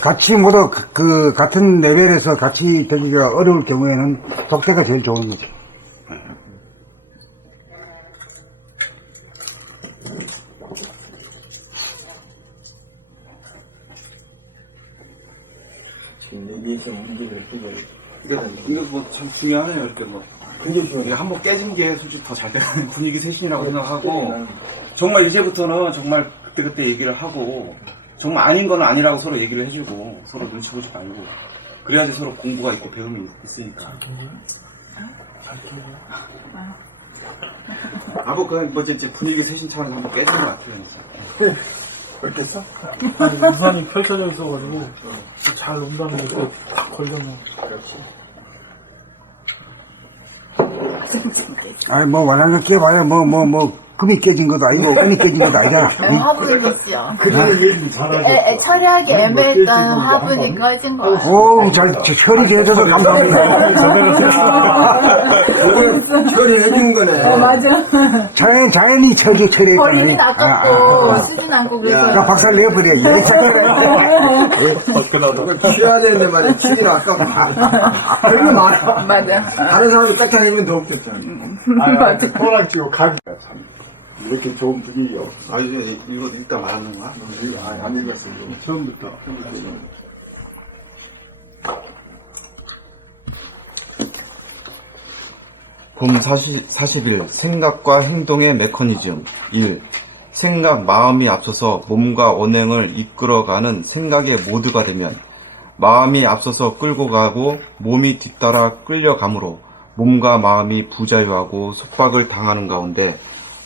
같이 모두 그 같은 레벨에서 같이 되기가 어려울 경우에는 독대가 제일 좋은 거지. 지금 얘기해서 문제를 풀고 이거 뭐 참 중요하네요. 이렇게 뭐 굉장히 좋아요. 이게 한번 깨진 게 솔직히 더 잘 되는 분위기 쇄신이라고 생각하고 정말 이제부터는 정말 그때 얘기를 하고 정말 아닌 건 아니라고 서로 얘기를 해주고 서로 눈치 보지 말고 그래야지 서로 공부가 있고 배움이 있으니까. 뭐 이제 분위기 쇄신 차원에서 한번 깨진 것 같아요. 그렇겠어? 아니, 우산이 펼쳐져 있어가지고 잘 논다는 게 걸렸네. 아니 뭐 완전히 깨봐야 금이 깨진 것도 아니고 은이 깨진 것도 아니잖아. 응? 화분이죠. 그런 얘기 잘하죠. 처리하기 애매했던 화분이 꺼진 거예요. 오우 잘 처리 해줘서 감사합니다. 처리해준 거네. 맞아. 자연이 처리했잖아요. 버리긴 아깝고 쓰진 않고 나 그래서 박살 내버려. 그걸 치료해야 되는데 말이야. 치기는 아까워. 별로 많아. 맞아. 다른 사람이 딱딱 해주면 더 웃겼잖아. 맞아. 호랑 치고 가기가 참 이렇게 좋은 분위기 없어. 이거 이따 말하는 거야? 안 읽었어. 이거. 처음부터. 곰 41 생각과 행동의 메커니즘 1. 생각, 마음이 앞서서 몸과 언행을 이끌어가는 생각의 모드가 되면 마음이 앞서서 끌고 가고 몸이 뒤따라 끌려가므로 몸과 마음이 부자유하고 속박을 당하는 가운데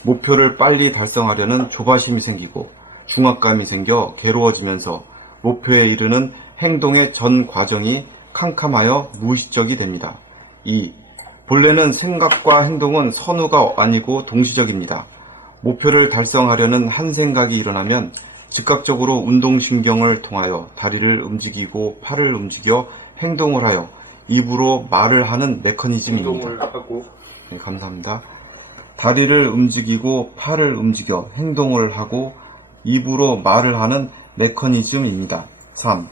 목표를 빨리 달성하려는 조바심이 생기고 중압감이 생겨 괴로워지면서 목표에 이르는 행동의 전 과정이 캄캄하여 무의식적이 됩니다. 2. 본래는 생각과 행동은 선후가 아니고 동시적입니다. 목표를 달성하려는 한 생각이 일어나면 즉각적으로 운동신경을 통하여 다리를 움직이고 팔을 움직여 행동을 하여 입으로 말을 하는 메커니즘입니다. 네, 감사합니다. 다리를 움직이고 팔을 움직여 행동을 하고 입으로 말을 하는 메커니즘입니다. 3.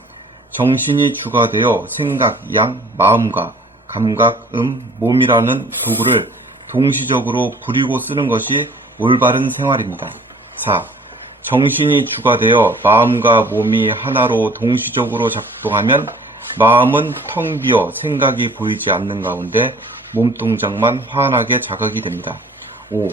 정신이 주가 되어 생각, 양, 마음과 감각, 몸이라는 도구를 동시적으로 부리고 쓰는 것이 올바른 생활입니다. 4. 정신이 주가 되어 마음과 몸이 하나로 동시적으로 작동하면 마음은 텅 비어 생각이 보이지 않는 가운데 몸동작만 환하게 자각이 됩니다. 5.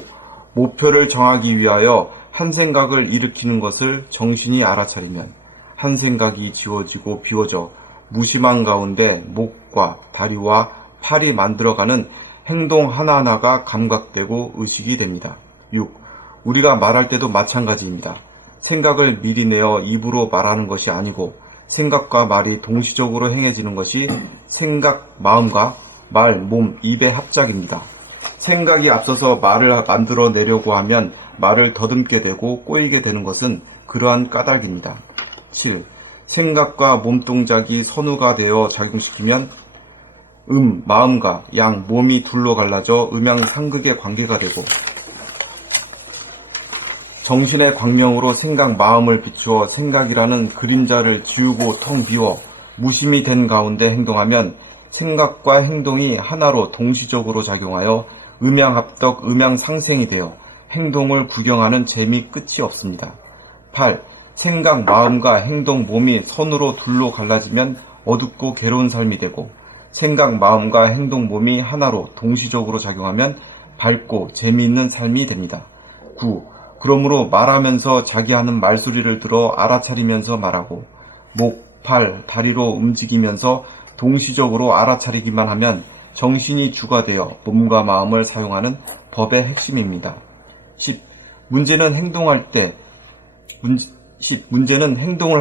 목표를 정하기 위하여 한 생각을 일으키는 것을 정신이 알아차리면 한 생각이 지워지고 비워져 무심한 가운데 목과 다리와 팔이 만들어가는 행동 하나하나가 감각되고 의식이 됩니다. 6. 우리가 말할 때도 마찬가지입니다. 생각을 미리 내어 입으로 말하는 것이 아니고 생각과 말이 동시적으로 행해지는 것이 생각, 마음과 말, 몸, 입의 합작입니다. 생각이 앞서서 말을 만들어내려고 하면 말을 더듬게 되고 꼬이게 되는 것은 그러한 까닭입니다. 7. 생각과 몸동작이 선우가 되어 작용시키면 마음과 양, 몸이 둘로 갈라져 음양상극의 관계가 되고 정신의 광명으로 생각, 마음을 비추어 생각이라는 그림자를 지우고 텅 비워 무심이 된 가운데 행동하면 생각과 행동이 하나로 동시적으로 작용하여 음양합덕, 음양상생이 되어 행동을 구경하는 재미 끝이 없습니다. 8. 생각, 마음과 행동, 몸이 선으로 둘로 갈라지면 어둡고 괴로운 삶이 되고 생각, 마음과 행동, 몸이 하나로 동시적으로 작용하면 밝고 재미있는 삶이 됩니다. 9. 그러므로 말하면서 자기 하는 말소리를 들어 알아차리면서 말하고 목, 팔, 다리로 움직이면서 동시적으로 알아차리기만 하면 정신이 주가 되어 몸과 마음을 사용하는 법의 핵심입니다. 10. 문제는 행동을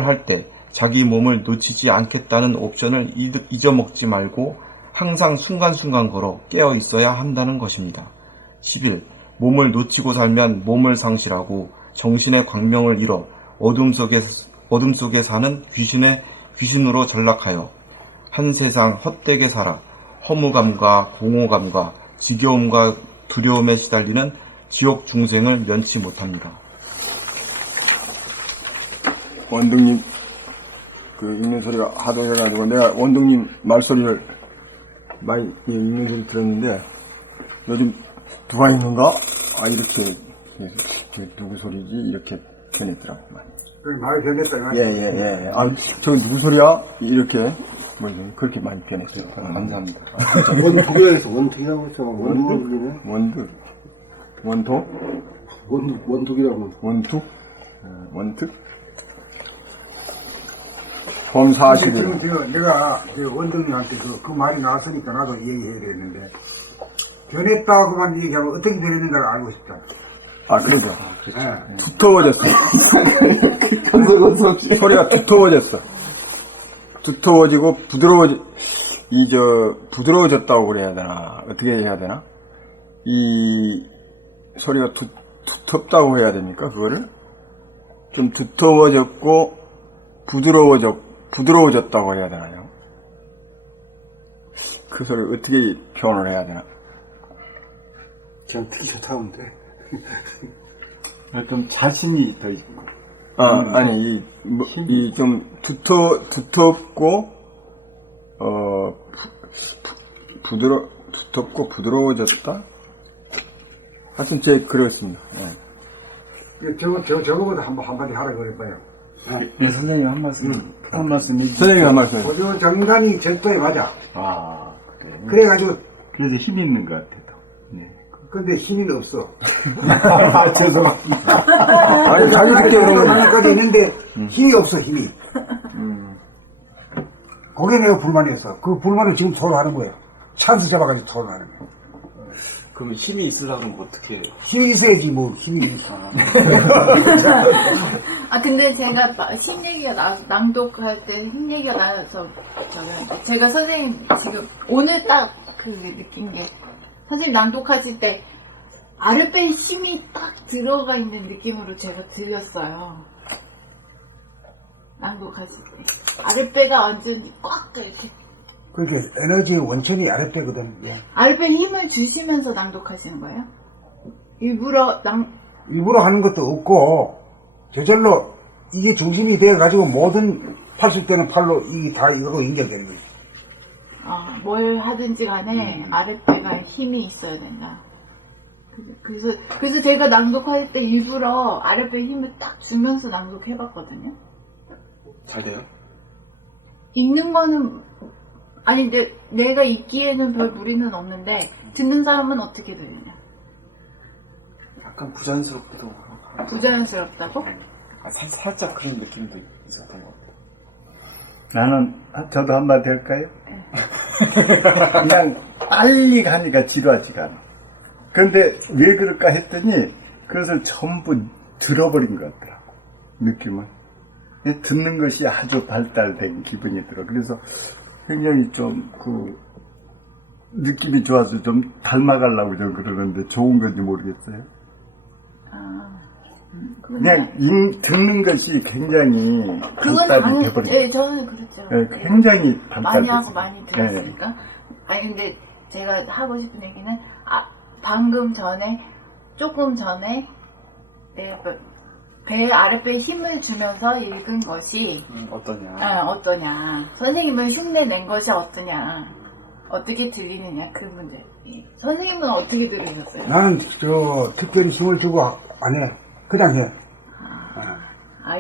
할 때 자기 몸을 놓치지 않겠다는 옵션을 잊어먹지 말고 항상 순간순간 걸어 깨어 있어야 한다는 것입니다. 11. 몸을 놓치고 살면 몸을 상실하고 정신의 광명을 잃어 어둠 속에 사는 귀신으로 전락하여 한 세상 헛되게 살아 허무감과 공허감과 지겨움과 두려움에 시달리는 지옥 중생을 면치 못합니다. 원등님 읽는 소리가 하도 해가지고 내가 원등님 말소리를 많이 읽는 소리 들었는데 요즘 누가 읽는가? 이렇게 누구 소리지? 이렇게 변했더라고. 많이 변했다. 예. 저기 누구 소리야? 이렇게 그렇게 많이 변했어요. 감사합니다. 원투기에서 원투기라고 했어. 원투기는? 원투기라고. 원투? 범사실을. 내가 원동님한테 그 말이 나왔으니까 나도 얘기해야 되는데 변했다고만 얘기하면 어떻게 변했는가를 알고 싶다. 그러니까. 두터워졌어. 소리가 두터워졌어. 두터워지고 부드러워졌다고 그래야 되나? 어떻게 해야 되나? 이 소리가 두텁다고 해야 됩니까? 그거를? 좀 두터워졌고 부드러워졌다고 해야 되나요? 그 소리를 어떻게 표현을 해야 되나? 그냥 듣기 좋다고 하면 돼. 좀 자신이 더 있고. 아니, 이 좀 두텁고, 두텁고 부드러워졌다? 하여튼 그렇습니다. 저거보다 한마디 하라 그랬어요. 예, 선생님 한 말씀 해주세요. 선생님 한 말씀. 보조 정단이 절도에 맞아. 그래. 그래가지고 그래서 힘이 있는 것 같아요. 네. 근데 힘이 없어. 죄송합니다. 아니, 자기 듣기에 그러면. 하나까지 있는데 힘이 없어, 힘이. 그게 내가 불만이었어. 그 불만을 지금 토로하는 거예요. 찬스 잡아가지고 토로하는 거예요. 그럼 힘이 있으려면 어떻게? 힘이 있어야지, 힘이. 근데 제가 힘 얘기가 낭독할 때 힘 얘기가 나와서 제가 선생님 지금 오늘 딱 느낀 게 선생님 낭독하실 때 아랫배에 힘이 딱 들어가 있는 느낌으로 제가 들렸어요. 낭독하실 때 아랫배가 완전히 꽉 이렇게 그렇게 에너지의 원천이 아랫배거든. 아랫배에 힘을 주시면서 낭독하시는 거예요? 일부러 하는 것도 없고 저절로 이게 중심이 되어가지고 모든 80대는 팔로 이게 다 이거로 연결되는 거지. 뭘 하든지 간에 아랫배가 힘이 있어야 된다. 그래서 제가 낭독할 때 일부러 아랫배에 힘을 딱 주면서 낭독해봤거든요. 잘 돼요? 읽는 거는 내가 읽기에는 별 무리는 없는데 듣는 사람은 어떻게 들리냐? 약간 부자연스럽기도 하고. 부자연스럽다고? 살짝 그런 느낌도 있었던 것 같아요. 저도 한마디 할까요? 그냥 빨리 가니까 지루하지가 않아. 그런데 왜 그럴까 했더니 그것을 전부 들어버린 것 같더라고, 느낌을. 듣는 것이 아주 발달된 기분이 들어. 그래서 굉장히 좀 느낌이 좋아서 좀 닮아가려고 좀 그러는데 좋은 건지 모르겠어요. 그냥 듣는 것이 굉장히 그건 발달이 돼버린 예, 저는 그렇죠. 네, 굉장히 발달됐어요. 많이 하고 많이 들었으니까. 아니 근데 제가 하고 싶은 얘기는 방금 전에 조금 전에 내가 배 아랫배에 힘을 주면서 읽은 것이 어떠냐. 선생님은 흉내 낸 것이 어떠냐. 어떻게 들리느냐 그 문제. 선생님은 어떻게 들으셨어요? 나는 특별히 힘을 주고 안 해. 그냥 해.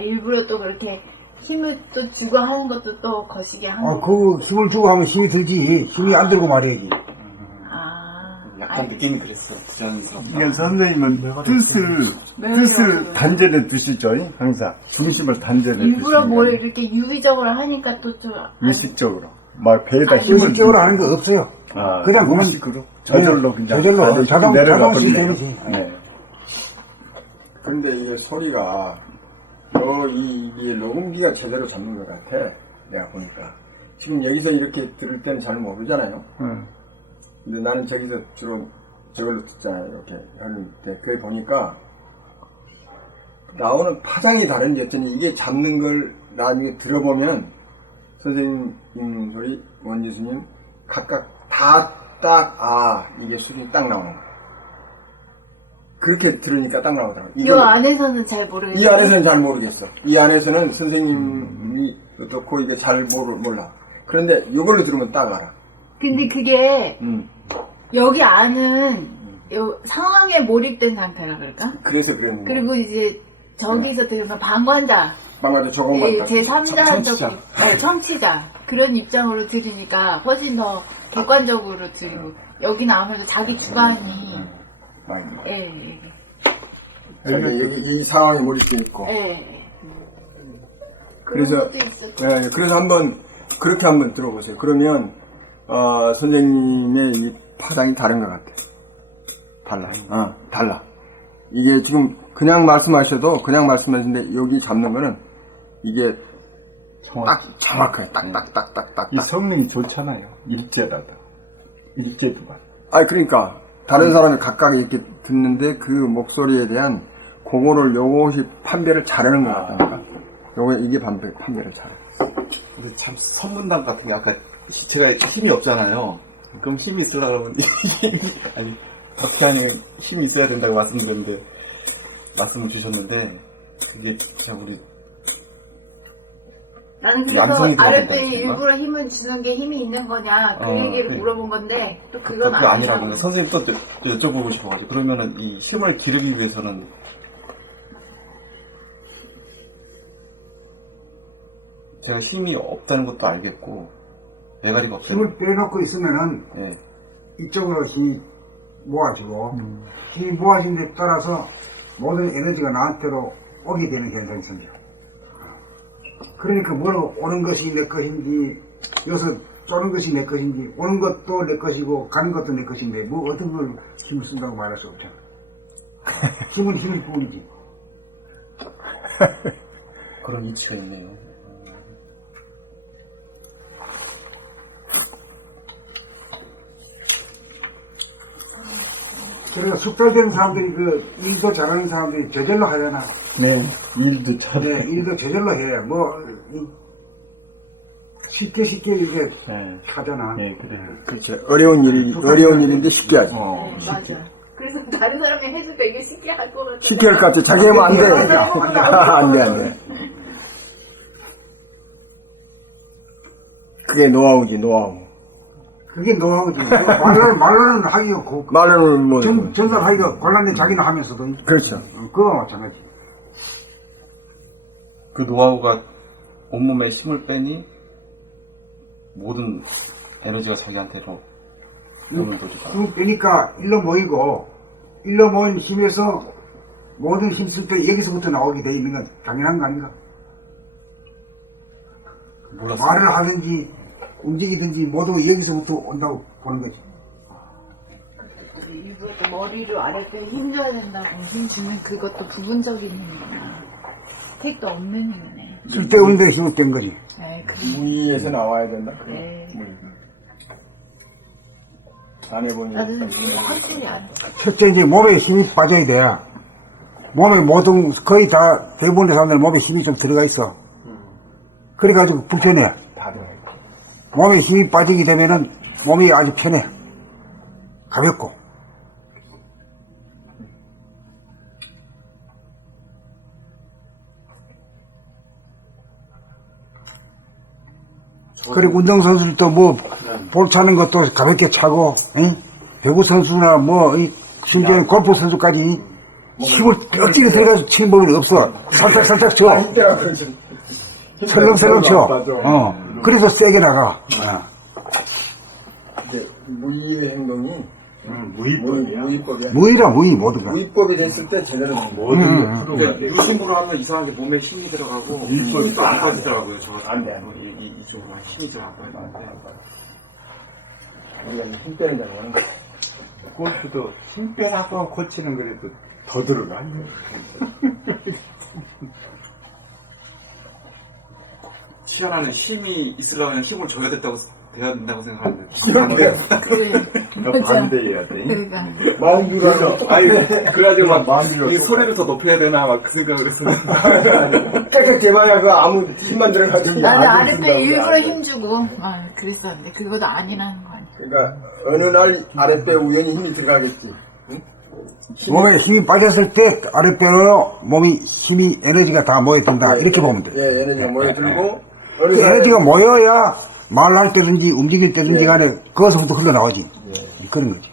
일부러 또 그렇게 힘을 또 주고 하는 것도 또 거시기 하는 그 힘을 주고 하면 힘이 들지. 힘이 안 들고 말해야지. 약간 느낌이 그랬어. 부자연스럽다. 그러니까 선생님은 뜻을 단전에 두시죠. 항상 중심을 단전에 일부러 두시는 뭘 거예요. 이렇게 유의적으로 하니까 또 좀 의식적으로 막 배에다 힘을 의식적으로 하는 거 없어요. 그냥 그만 의식으로 저절로 그냥 저절로 아래로 자동 내려가 버리네요. 시스템이지. 네. 그런데 이게 소리가 이게 녹음기가 제대로 잡는 것 같아. 내가 보니까 지금 여기서 이렇게 들을 때는 잘 모르잖아요. 근데 나는 저기서 주로 저걸로 듣잖아요. 이렇게 하는 때 그게 보니까 나오는 파장이 다른지 했더니 이게 잡는 걸 나중에 들어보면 선생님 소리, 원지수님 각각 다 이게 수준이 딱 나오는 거야. 그렇게 들으니까 딱 나오더라고. 이 안에서는 잘 모르겠어요. 이 안에서는 잘 모르겠어. 이 안에서는 선생님이 어떻고 이게 잘 몰라. 그런데 이걸로 들으면 딱 알아. 근데 그게 여기 안은 상황에 몰입된 상태라 그럴까? 그래서 그런 거. 그리고 이제 저기서 들으면 방관자, 방금 저것만 제3자적 청취자 그런 입장으로 들으니까 훨씬 더 객관적으로 들리고 여기는 아무래도 자기 주관이 여기 이 상황에 몰입돼 있고. 그래서 그래서 한번 그렇게 한번 들어보세요. 그러면 선생님의 이 파장이 다른 것 같아. 달라. 이게 지금 그냥 말씀하시는데 여기 잡는 거는 이게 딱 정확해요. 딱딱딱딱딱. 이 성능이 좋잖아요. 일제라도 봐. 그러니까 다른 사람이 각각 이렇게 듣는데 그 목소리에 대한 요것이 판별을 잘하는 것 같다니까. 이게 판별을 잘해. 근데 참 선문답 같은 게 아까 제가 힘이 없잖아요. 그럼 힘이 있으려고 그러면 어떻게 하냐면 힘이 있어야 된다고 말씀을 주셨는데 이게 참 우리 나는 그래서 아랫배에 일부러 힘을 주는 게 힘이 있는 거냐 그 얘기를 물어본 건데 또 그건 아니라고. 선생님 또 여쭤보고 싶어가지고 그러면은 이 힘을 기르기 위해서는 제가 힘이 없다는 것도 알겠고 매가리가 없어요. 힘을 빼놓고 있으면은 이쪽으로 힘이 모아지고 힘이 모아진 데 따라서 모든 에너지가 나한테로 오게 되는 현상이 생겨. 그러니까 오는 것이 내 것인지 여기서 쪼는 것이 내 것인지 오는 것도 내 것이고 가는 것도 내 것인데 어떤 걸 힘을 쓴다고 말할 수 없잖아. 힘은 힘일 뿐이지. 그런 이치가 있네요. 그래서 숙달되는 사람들이 일도 잘하는 사람들이 저절로 하잖아. 네, 일도 잘해. 네, 일도 저절로 해. 쉽게 이렇게 하잖아. 네, 그래. 그렇죠. 어려운 일인데 쉽게 하지. 맞아. 그래서 다른 사람이 해주니까 이게 쉽게 할 것 같아. 쉽게 할 것 같아. 자기 하면 안 돼. 안 돼. 그게 노하우지, 노하우. 그게 노하우지. 말로는 하기가 말로는 전달하기가 곤란해 자기는 하면서도. 그렇죠. 그거와 마찬가지. 그 노하우가 온몸에 힘을 빼니 모든 에너지가 자기한테로 오는 도지다. 그러니까 일로 모인 힘에서 모든 힘 쓸 때 여기서부터 나오게 돼 있는 건 당연한 거 아닌가? 몰랐어요. 말을 하든지 움직이든지 모두 여기서부터 온다고 보는 거지. 일부러 또 머리를 아랫배에 힘줘야 된다고 힘 주는 그것도 부분적인 힘이구나. 택도 없는 힘이네. 쓸데없는 데 힘을 뺀 거지. 네, 무의에서 나와야 된다. 네. 안 해보니. 나도 확실히 안 해. 첫째, 이제 몸에 힘이 빠져야 돼. 몸에 모든, 거의 다, 대부분의 사람들 몸에 힘이 좀 들어가 있어. 그래가지고 불편해. 다 들어가 있다. 몸에 힘이 빠지게 되면은 몸이 아주 편해. 가볍고. 그리고 운동선수들도 뭐, 볼 차는 것도 가볍게 차고, 배구 선수나 뭐, 심지어는 골프 선수까지 힘을 억지로 들어가서 치는 법이 없어. 살짝살짝 쳐. 설렁설렁 쳐. 그래서 세게 나가. 이제 무의의 행동이 무의법이야. 무의법이야. 무의라, 무의, 모두가. 무의법이 됐을 때 제대로 된 거야. 근데 유심으로 하면 이상하게 몸에 힘이 들어가고 힘도 안 빠지더라고요. 저 안 돼, 안 돼. 이쪽으로 힘이 좀 안 빠지는데. 우리가 힘 빼는 자가 오는 거야. 골프도 힘 빼서 고치는 그래도 더 들어가. 치아라는 힘이 있으려면 힘을 줘야 돼야 된다고 생각하는데. 그래. 맞아. 반대해야 돼. 그러니까. 마음주라는 아니, 그래가지고 막, 마음대로 이 소리를 더 높여야 되나, 막 그 생각을 했었는데. 깨끗 개봐야 그 아무 힘만 들어가지. 나는 아랫배 일부러 힘주고, 그랬었는데, 그것도 아니라는 거 아니야. 그러니까 어느 날 아랫배 우연히 힘이 들어가겠지. 몸에 힘이 빠졌을 때 아랫배로 몸이 힘이 에너지가 다 모여든다. 이렇게 보면 돼. 예, 에너지가 모여들고 그 에너지가 모여야 말할 때든지 움직일 때든지 간에 거기서부터 흘러나오지. 그런 거지.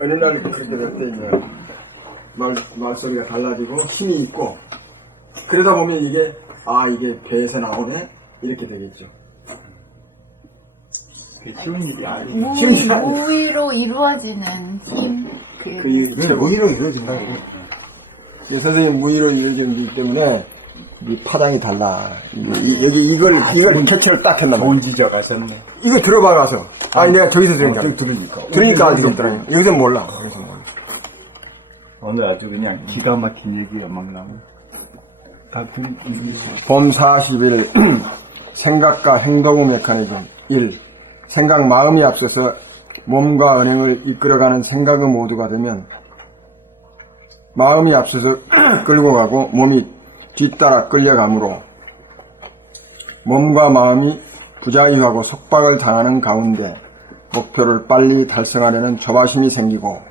어느 날 그렇게 될 때 이제 말소리가 달라지고 힘이 있고 그러다 보면 이게 이게 배에서 나오네 이렇게 되겠죠. 쉬운 일이 아니야. 무의로 이루어지는 힘. 그래, 무의로 이루어진다. 선생님 무의로 이루어지기 때문에 이 파장이 달라. 여기 이걸 캡처를 딱 했나 봐. 좋은 지적하셨네. 이거 들어봐 가서. 내가 저기서 들으니까. 들으니까 알겠더라고. 여기서 몰라. 오늘 아주 그냥 기가 막힌 얘기가 막 나오고. 다 봄 40일 생각과 행동의 메커니즘 1. 생각 마음이 앞서서 몸과 언행을 이끌어가는 생각의 모두가 되면 마음이 앞서서 끌고 가고 몸이 뒤따라 끌려가므로 몸과 마음이 부자유하고 속박을 당하는 가운데 목표를 빨리 달성하려는 조바심이 생기고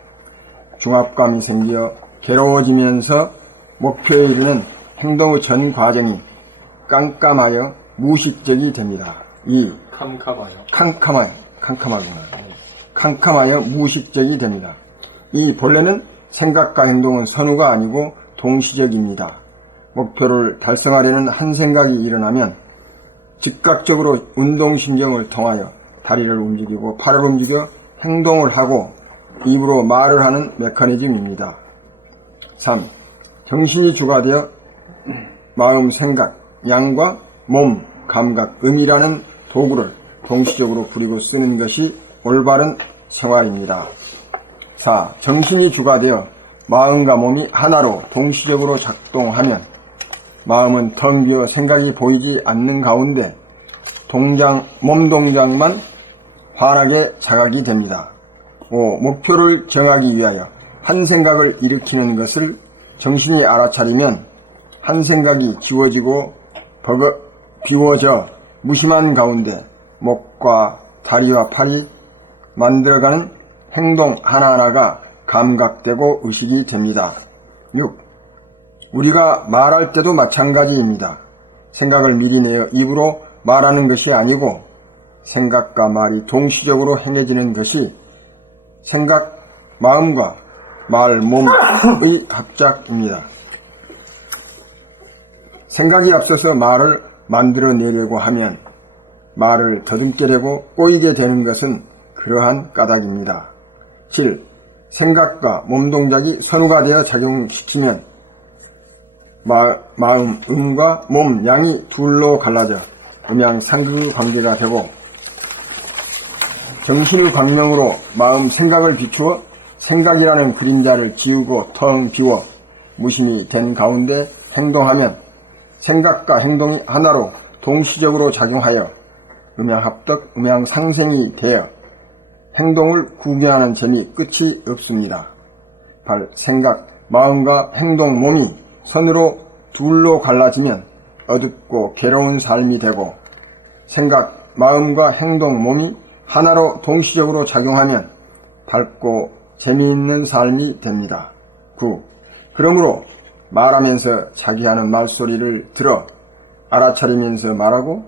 중압감이 생겨 괴로워지면서 목표에 이르는 행동의 전 과정이 깜깜하여 무의식적이 됩니다. 2. 캄캄하여 무의식적이 됩니다. 이 본래는 생각과 행동은 선후가 아니고 동시적입니다. 목표를 달성하려는 한 생각이 일어나면 즉각적으로 운동신경을 통하여 다리를 움직이고 팔을 움직여 행동을 하고 입으로 말을 하는 메커니즘입니다. 3. 정신이 주가 되어 마음, 생각, 양과 몸, 감각, 음이라는 도구를 동시적으로 부리고 쓰는 것이 올바른 생활입니다. 4. 정신이 주가 되어 마음과 몸이 하나로 동시적으로 작동하면 마음은 텅 비어 생각이 보이지 않는 가운데 몸 동작만 환하게 자각이 됩니다. 5. 목표를 정하기 위하여 한 생각을 일으키는 것을 정신이 알아차리면 한 생각이 비워져 무심한 가운데 목과 다리와 팔이 만들어가는 행동 하나하나가 감각되고 의식이 됩니다. 6. 우리가 말할 때도 마찬가지입니다. 생각을 미리 내어 입으로 말하는 것이 아니고 생각과 말이 동시적으로 행해지는 것이 생각, 마음과 말, 몸의 합작입니다. 생각이 앞서서 말을 만들어내려고 하면 말을 더듬게 꼬이게 되는 것은 그러한 까닭입니다. 7. 생각과 몸동작이 선후가 되어 작용시키면 마음, 음과 몸, 양이 둘로 갈라져 음양상극 관계가 되고 정신의 광명으로 마음, 생각을 비추어 생각이라는 그림자를 지우고 텅 비워 무심히 된 가운데 행동하면 생각과 행동이 하나로 동시적으로 작용하여 음양합덕, 음양상생이 되어 행동을 구경하는 재미 끝이 없습니다. 8. 생각, 마음과 행동, 몸이 선으로 둘로 갈라지면 어둡고 괴로운 삶이 되고 생각, 마음과 행동, 몸이 하나로 동시적으로 작용하면 밝고 재미있는 삶이 됩니다. 9. 그러므로 말하면서 자기 하는 말소리를 들어 알아차리면서 말하고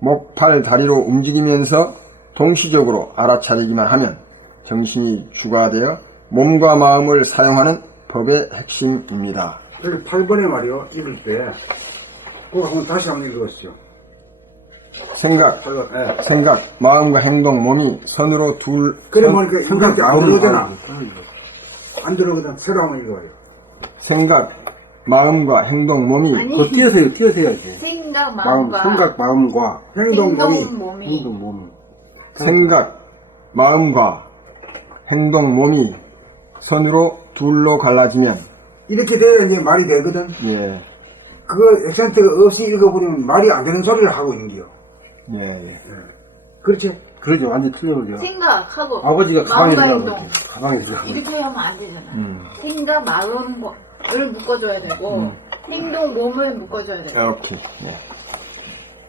목, 팔, 다리로 움직이면서 동시적으로 알아차리기만 하면 정신이 주가되어 몸과 마음을 사용하는 법의 핵심입니다. 여기 8번에 말이요. 읽을 때, 그거 한번 다시 한번 읽어보시죠. 생각, 마음과 행동, 몸이 선으로 그래, 뭐, 생각이 안 들어오잖아. 안 들어오거든. 새로 한번 읽어봐요. 생각, 마음과 행동, 몸이 아니, 그거 띄어서 해야지. 생각, 마음, 마음과 생각, 마음과 행동, 몸이. 몸이. 행동, 몸이. 생각, 마음과 행동, 몸이 선으로 둘로 갈라지면 이렇게 돼야 이제 말이 되거든. 예, 그거 액센트가 없이 읽어버리면 말이 안 되는 소리를 하고 있는 거요. 예. 그렇지? 그러죠. 완전 틀려버려. 생각하고 아버지가 가방에 마음과 들어가고 행동. 가방에 들어가고. 이렇게 하면 안 되잖아. 생각, 마음을 묶어줘야 되고 행동, 몸을 묶어줘야 되고. 이렇게. 예.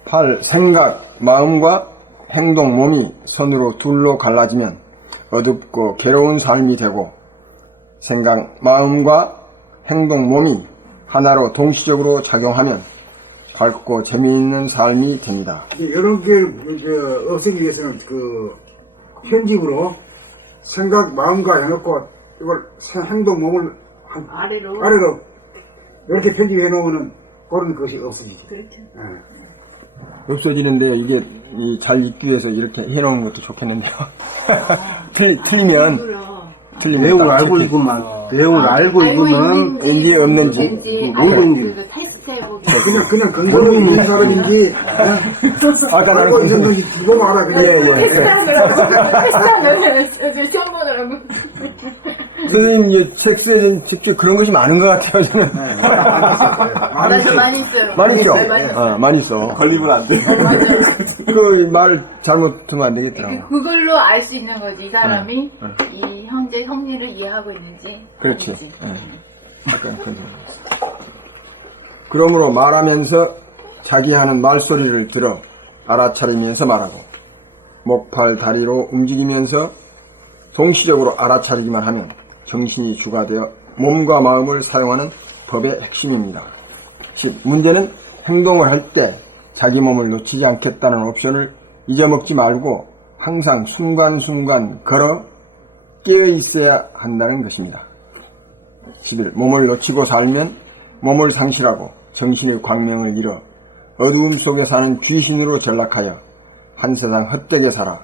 8. 생각, 마음과 행동, 몸이 선으로 둘로 갈라지면 어둡고 괴로운 삶이 되고 생각, 마음과 행동, 몸이 하나로 동시적으로 작용하면 밝고 재미있는 삶이 됩니다. 이런 게 없애기 위해서는 그 편집으로 생각, 마음과 해놓고 이걸 행동, 몸을 아래로 이렇게 편집해 놓으면 그런 것이 없어지지. 그렇죠. 없어지는데 이게 잘 읽기 위해서 이렇게 해놓은 것도 좋겠는데요. 틀리면 내용을 딱 알고 이렇게 읽으면 내용을 알고 읽으면 인지 없는지 모르고 있는지 테스트 해보기. 그냥 근거로 있는 사람인지 아까 알고 있는 건지 이거 알아 그냥. 테스트하면 시험 보느라고. 선생님 이제 책 쓰는 직접 그런 것이 많은 것 같아요 저는. 많이 있어요. 많이 있어. 많이 있어요. 많이 있어. 걸리면 안 돼. 그 말 잘못하면 안 되겠더라고. 그걸로 알 수 있는 거지. 이 사람이 이 형제 형리를 이해하고 있는지. 그렇지. 아닌지. 약간 그런 생각이었어. 그러므로 말하면서 자기 하는 말소리를 들어 알아차리면서 말하고 목, 팔, 다리로 움직이면서 동시적으로 알아차리기만 하면 정신이 주가 되어 몸과 마음을 사용하는 법의 핵심입니다. 즉 문제는 행동을 할 때 자기 몸을 놓치지 않겠다는 옵션을 잊어먹지 말고 항상 순간순간 걸어 깨어 있어야 한다는 것입니다. 11. 몸을 놓치고 살면 몸을 상실하고 정신의 광명을 잃어 어두움 속에 사는 귀신으로 전락하여 한 세상 헛되게 살아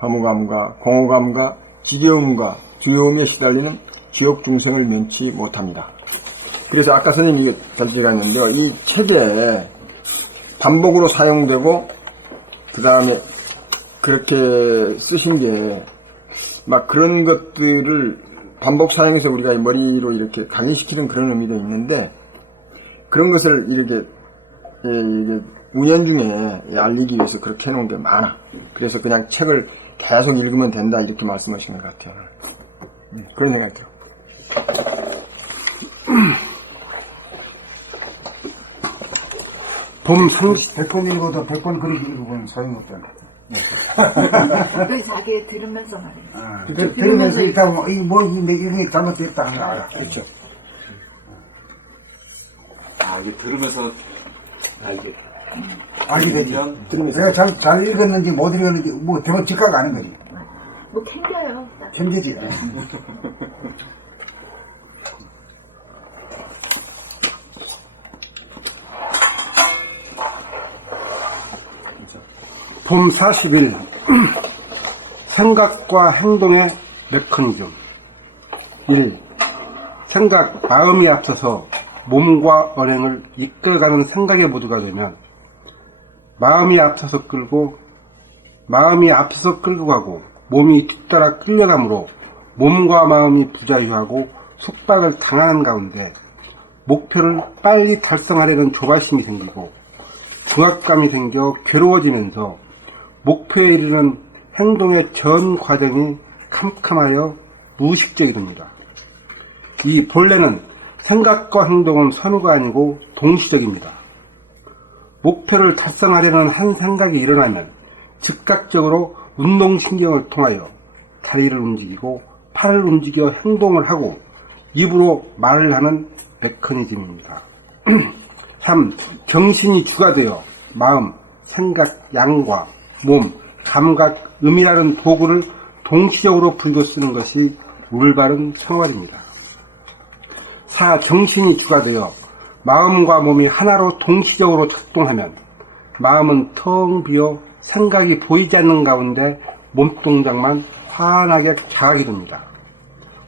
허무감과 공허감과 지겨움과 두려움에 시달리는 지옥 중생을 면치 못합니다. 그래서 아까 선생님이 이게 잘 찍었는데요. 이 책에 반복으로 사용되고 그 다음에 그렇게 쓰신 게 막 그런 것들을 반복 사용해서 우리가 머리로 이렇게 각인시키는 그런 의미도 있는데 그런 것을 이렇게 이게 운연중에 알리기 위해서 그렇게 해놓은 게 많아. 그래서 그냥 책을 계속 읽으면 된다 이렇게 말씀하시는 것 같아요. 그런 생각이 들어. 봄 100번 읽어도 100번 그렇게 읽어보면 소용없잖아. 그 자기 들으면서 말이야. 들으면서 읽다 보면 이거 뭐 이게 잘못됐다 하는 거 알아. 그렇죠. 이게 들으면서 알게. 알게 되지. 내가 잘 읽었는지 못 읽었는지 뭐 대본 즉각 아는 거지. 뭐 캥겨요. 딱. 캔거지. 봄 40일 생각과 행동의 메커니즘 1. 생각, 마음이 앞서서 몸과 언행을 이끌어가는 생각의 모두가 되면 마음이 앞서서 끌고 가고 몸이 뒤따라 끌려가므로 몸과 마음이 부자유하고 속박을 당하는 가운데 목표를 빨리 달성하려는 조바심이 생기고 중압감이 생겨 괴로워지면서 목표에 이르는 행동의 전 과정이 캄캄하여 무의식적이 됩니다. 이 본래는 생각과 행동은 선후가 아니고 동시적입니다. 목표를 달성하려는 한 생각이 일어나면 즉각적으로 운동신경을 통하여 다리를 움직이고 팔을 움직여 행동을 하고 입으로 말을 하는 메커니즘입니다. 3. 정신이 주가 되어 마음, 생각, 양과 몸, 감각, 음이라는 도구를 동시적으로 불교 쓰는 것이 올바른 생활입니다. 4. 정신이 주가 되어 마음과 몸이 하나로 동시적으로 작동하면 마음은 텅 비어 생각이 보이지 않는 가운데 몸동작만 환하게 자하게 됩니다.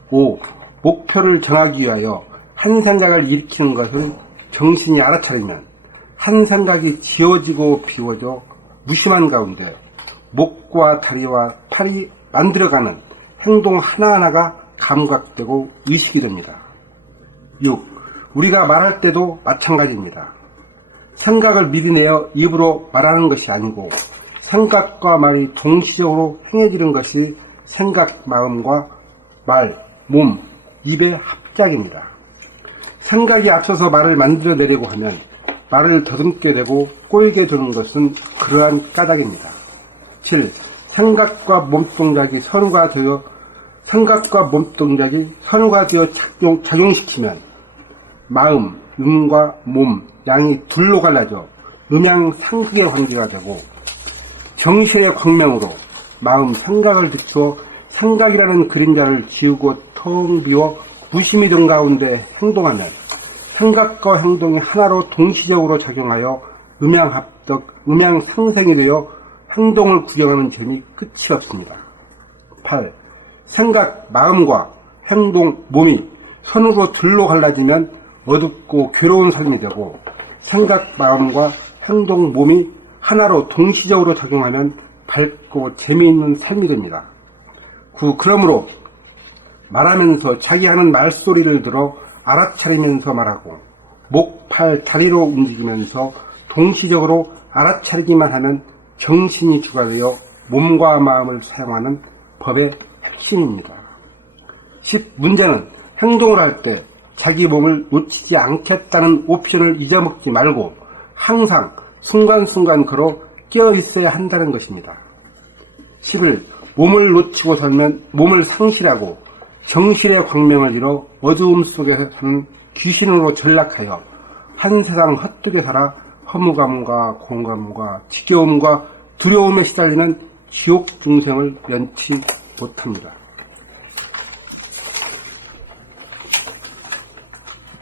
5. 목표를 정하기 위하여 한 생각을 일으키는 것을 정신이 알아차리면 한 생각이 지워지고 비워져 무심한 가운데 목과 다리와 팔이 만들어가는 행동 하나하나가 감각되고 의식이 됩니다. 6. 우리가 말할 때도 마찬가지입니다. 생각을 미리 내어 입으로 말하는 것이 아니고 생각과 말이 동시적으로 행해지는 것이 생각, 마음과 말, 몸, 입의 합작입니다. 생각이 앞서서 말을 만들어내려고 하면 말을 더듬게 되고 꼬이게 되는 것은 그러한 까닭입니다. 7. 생각과 몸동작이 선후가 되어 작용시키면 마음, 음과 몸, 양이 둘로 갈라져 음양상극의 관계가 되고 정신의 광명으로 마음, 생각을 비추어 생각이라는 그림자를 지우고 텅 비워 무심히 된 가운데 행동하면 생각과 행동이 하나로 동시적으로 작용하여 음양합덕, 음양상생이 되어 행동을 구경하는 재미 끝이 없습니다. 8. 생각, 마음과 행동, 몸이 선으로 둘로 갈라지면 어둡고 괴로운 삶이 되고 생각, 마음과 행동, 몸이 하나로 동시적으로 작용하면 밝고 재미있는 삶이 됩니다. 9. 그러므로 말하면서 자기 하는 말소리를 들어 알아차리면서 말하고 목, 팔, 다리로 움직이면서 동시적으로 알아차리기만 하면 정신이 주가 되어 몸과 마음을 사용하는 법의 핵심입니다. 10. 문제는 행동을 할 때 자기 몸을 놓치지 않겠다는 옵션을 잊어먹지 말고 항상 순간순간 걸어 깨어 있어야 한다는 것입니다. 11. 몸을 놓치고 살면 몸을 상실하고 정신의 광명을 잃어 어두움 속에서 사는 귀신으로 전락하여 한 세상 헛되게 살아 허무감과 공감과 지겨움과 두려움에 시달리는 지옥 중생을 면치 못합니다.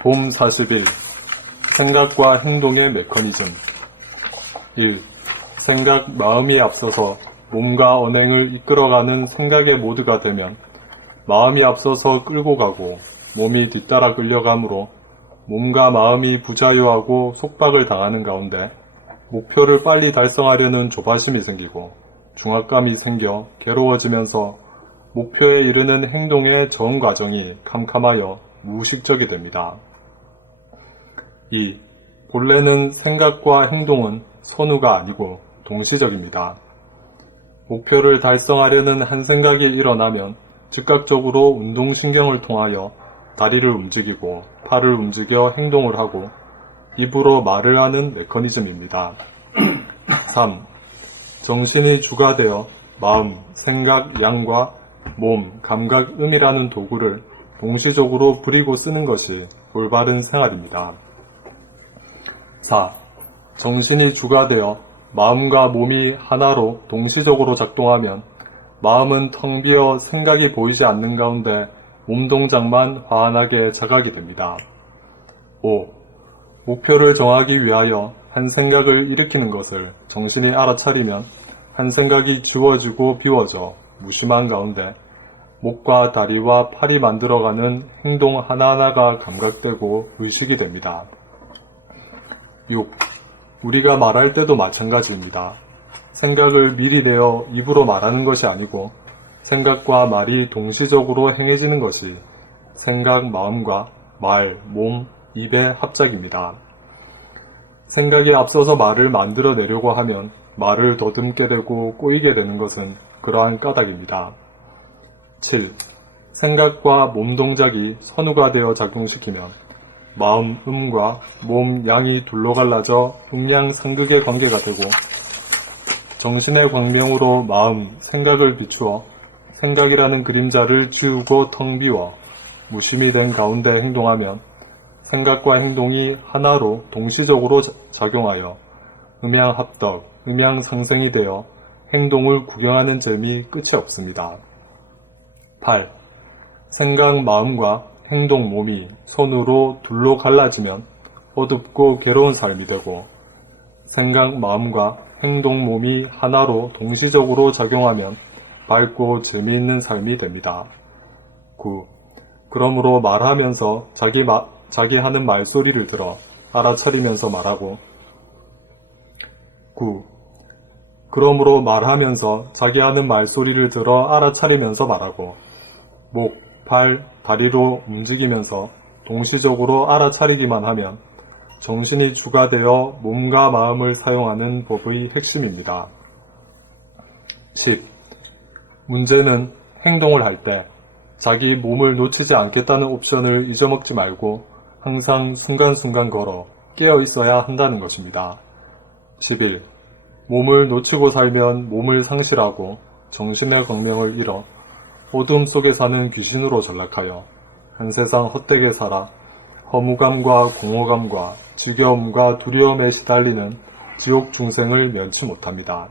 봄 41. 생각과 행동의 메커니즘. 1. 생각, 마음이 앞서서 몸과 언행을 이끌어가는 생각의 모드가 되면 마음이 앞서서 끌고 가고 몸이 뒤따라 끌려가므로 몸과 마음이 부자유하고 속박을 당하는 가운데 목표를 빨리 달성하려는 조바심이 생기고 중압감이 생겨 괴로워지면서 목표에 이르는 행동의 전 과정이 캄캄하여 무의식적이 됩니다. 2. 본래는 생각과 행동은 선후가 아니고 동시적입니다. 목표를 달성하려는 한 생각이 일어나면 즉각적으로 운동신경을 통하여 다리를 움직이고 팔을 움직여 행동을 하고 입으로 말을 하는 메커니즘입니다. 3. 정신이 주가 되어 마음, 생각, 양과 몸, 감각, 음이라는 도구를 동시적으로 부리고 쓰는 것이 올바른 생활입니다. 4. 정신이 주가 되어 마음과 몸이 하나로 동시적으로 작동하면 마음은 텅 비어 생각이 보이지 않는 가운데 몸 동작만 환하게 자각이 됩니다. 5. 목표를 정하기 위하여 한 생각을 일으키는 것을 정신이 알아차리면 한 생각이 지워지고 비워져 무심한 가운데 목과 다리와 팔이 만들어가는 행동 하나하나가 감각되고 의식이 됩니다. 6. 우리가 말할 때도 마찬가지입니다. 생각을 미리 내어 입으로 말하는 것이 아니고 생각과 말이 동시적으로 행해지는 것이 생각, 마음과 말, 몸, 입의 합작입니다. 생각이 앞서서 말을 만들어내려고 하면 말을 더듬게 되고 꼬이게 되는 것은 그러한 까닭입니다. 7. 생각과 몸 동작이 선우가 되어 작용시키면 마음 음과 몸 양이 둘로 갈라져 음양상극의 관계가 되고 정신의 광명으로 마음, 생각을 비추어 생각이라는 그림자를 지우고 텅 비워 무심히 된 가운데 행동하면 생각과 행동이 하나로 동시적으로 작용하여 음양합덕, 음양상생이 되어 행동을 구경하는 점이 끝이 없습니다. 8. 생각 마음과 행동 몸이 손으로 둘로 갈라지면 어둡고 괴로운 삶이 되고 생각 마음과 행동 몸이 하나로 동시적으로 작용하면 밝고 재미있는 삶이 됩니다. 9. 그러므로 말하면서 자기 하는 말소리를 들어 알아차리면서 말하고 9. 그러므로 말하면서 자기 하는 말소리를 들어 알아차리면서 말하고 목, 팔, 다리로 움직이면서 동시적으로 알아차리기만 하면 정신이 주가 되어 몸과 마음을 사용하는 법의 핵심입니다. 10. 문제는 행동을 할 때 자기 몸을 놓치지 않겠다는 옵션을 잊어먹지 말고 항상 순간순간 걸어 깨어 있어야 한다는 것입니다. 11. 몸을 놓치고 살면 몸을 상실하고 정신의 광명을 잃어 어둠 속에 사는 귀신으로 전락하여 한 세상 헛되게 살아 허무감과 공허감과 지겨움과 두려움에 시달리는 지옥 중생을 면치 못합니다.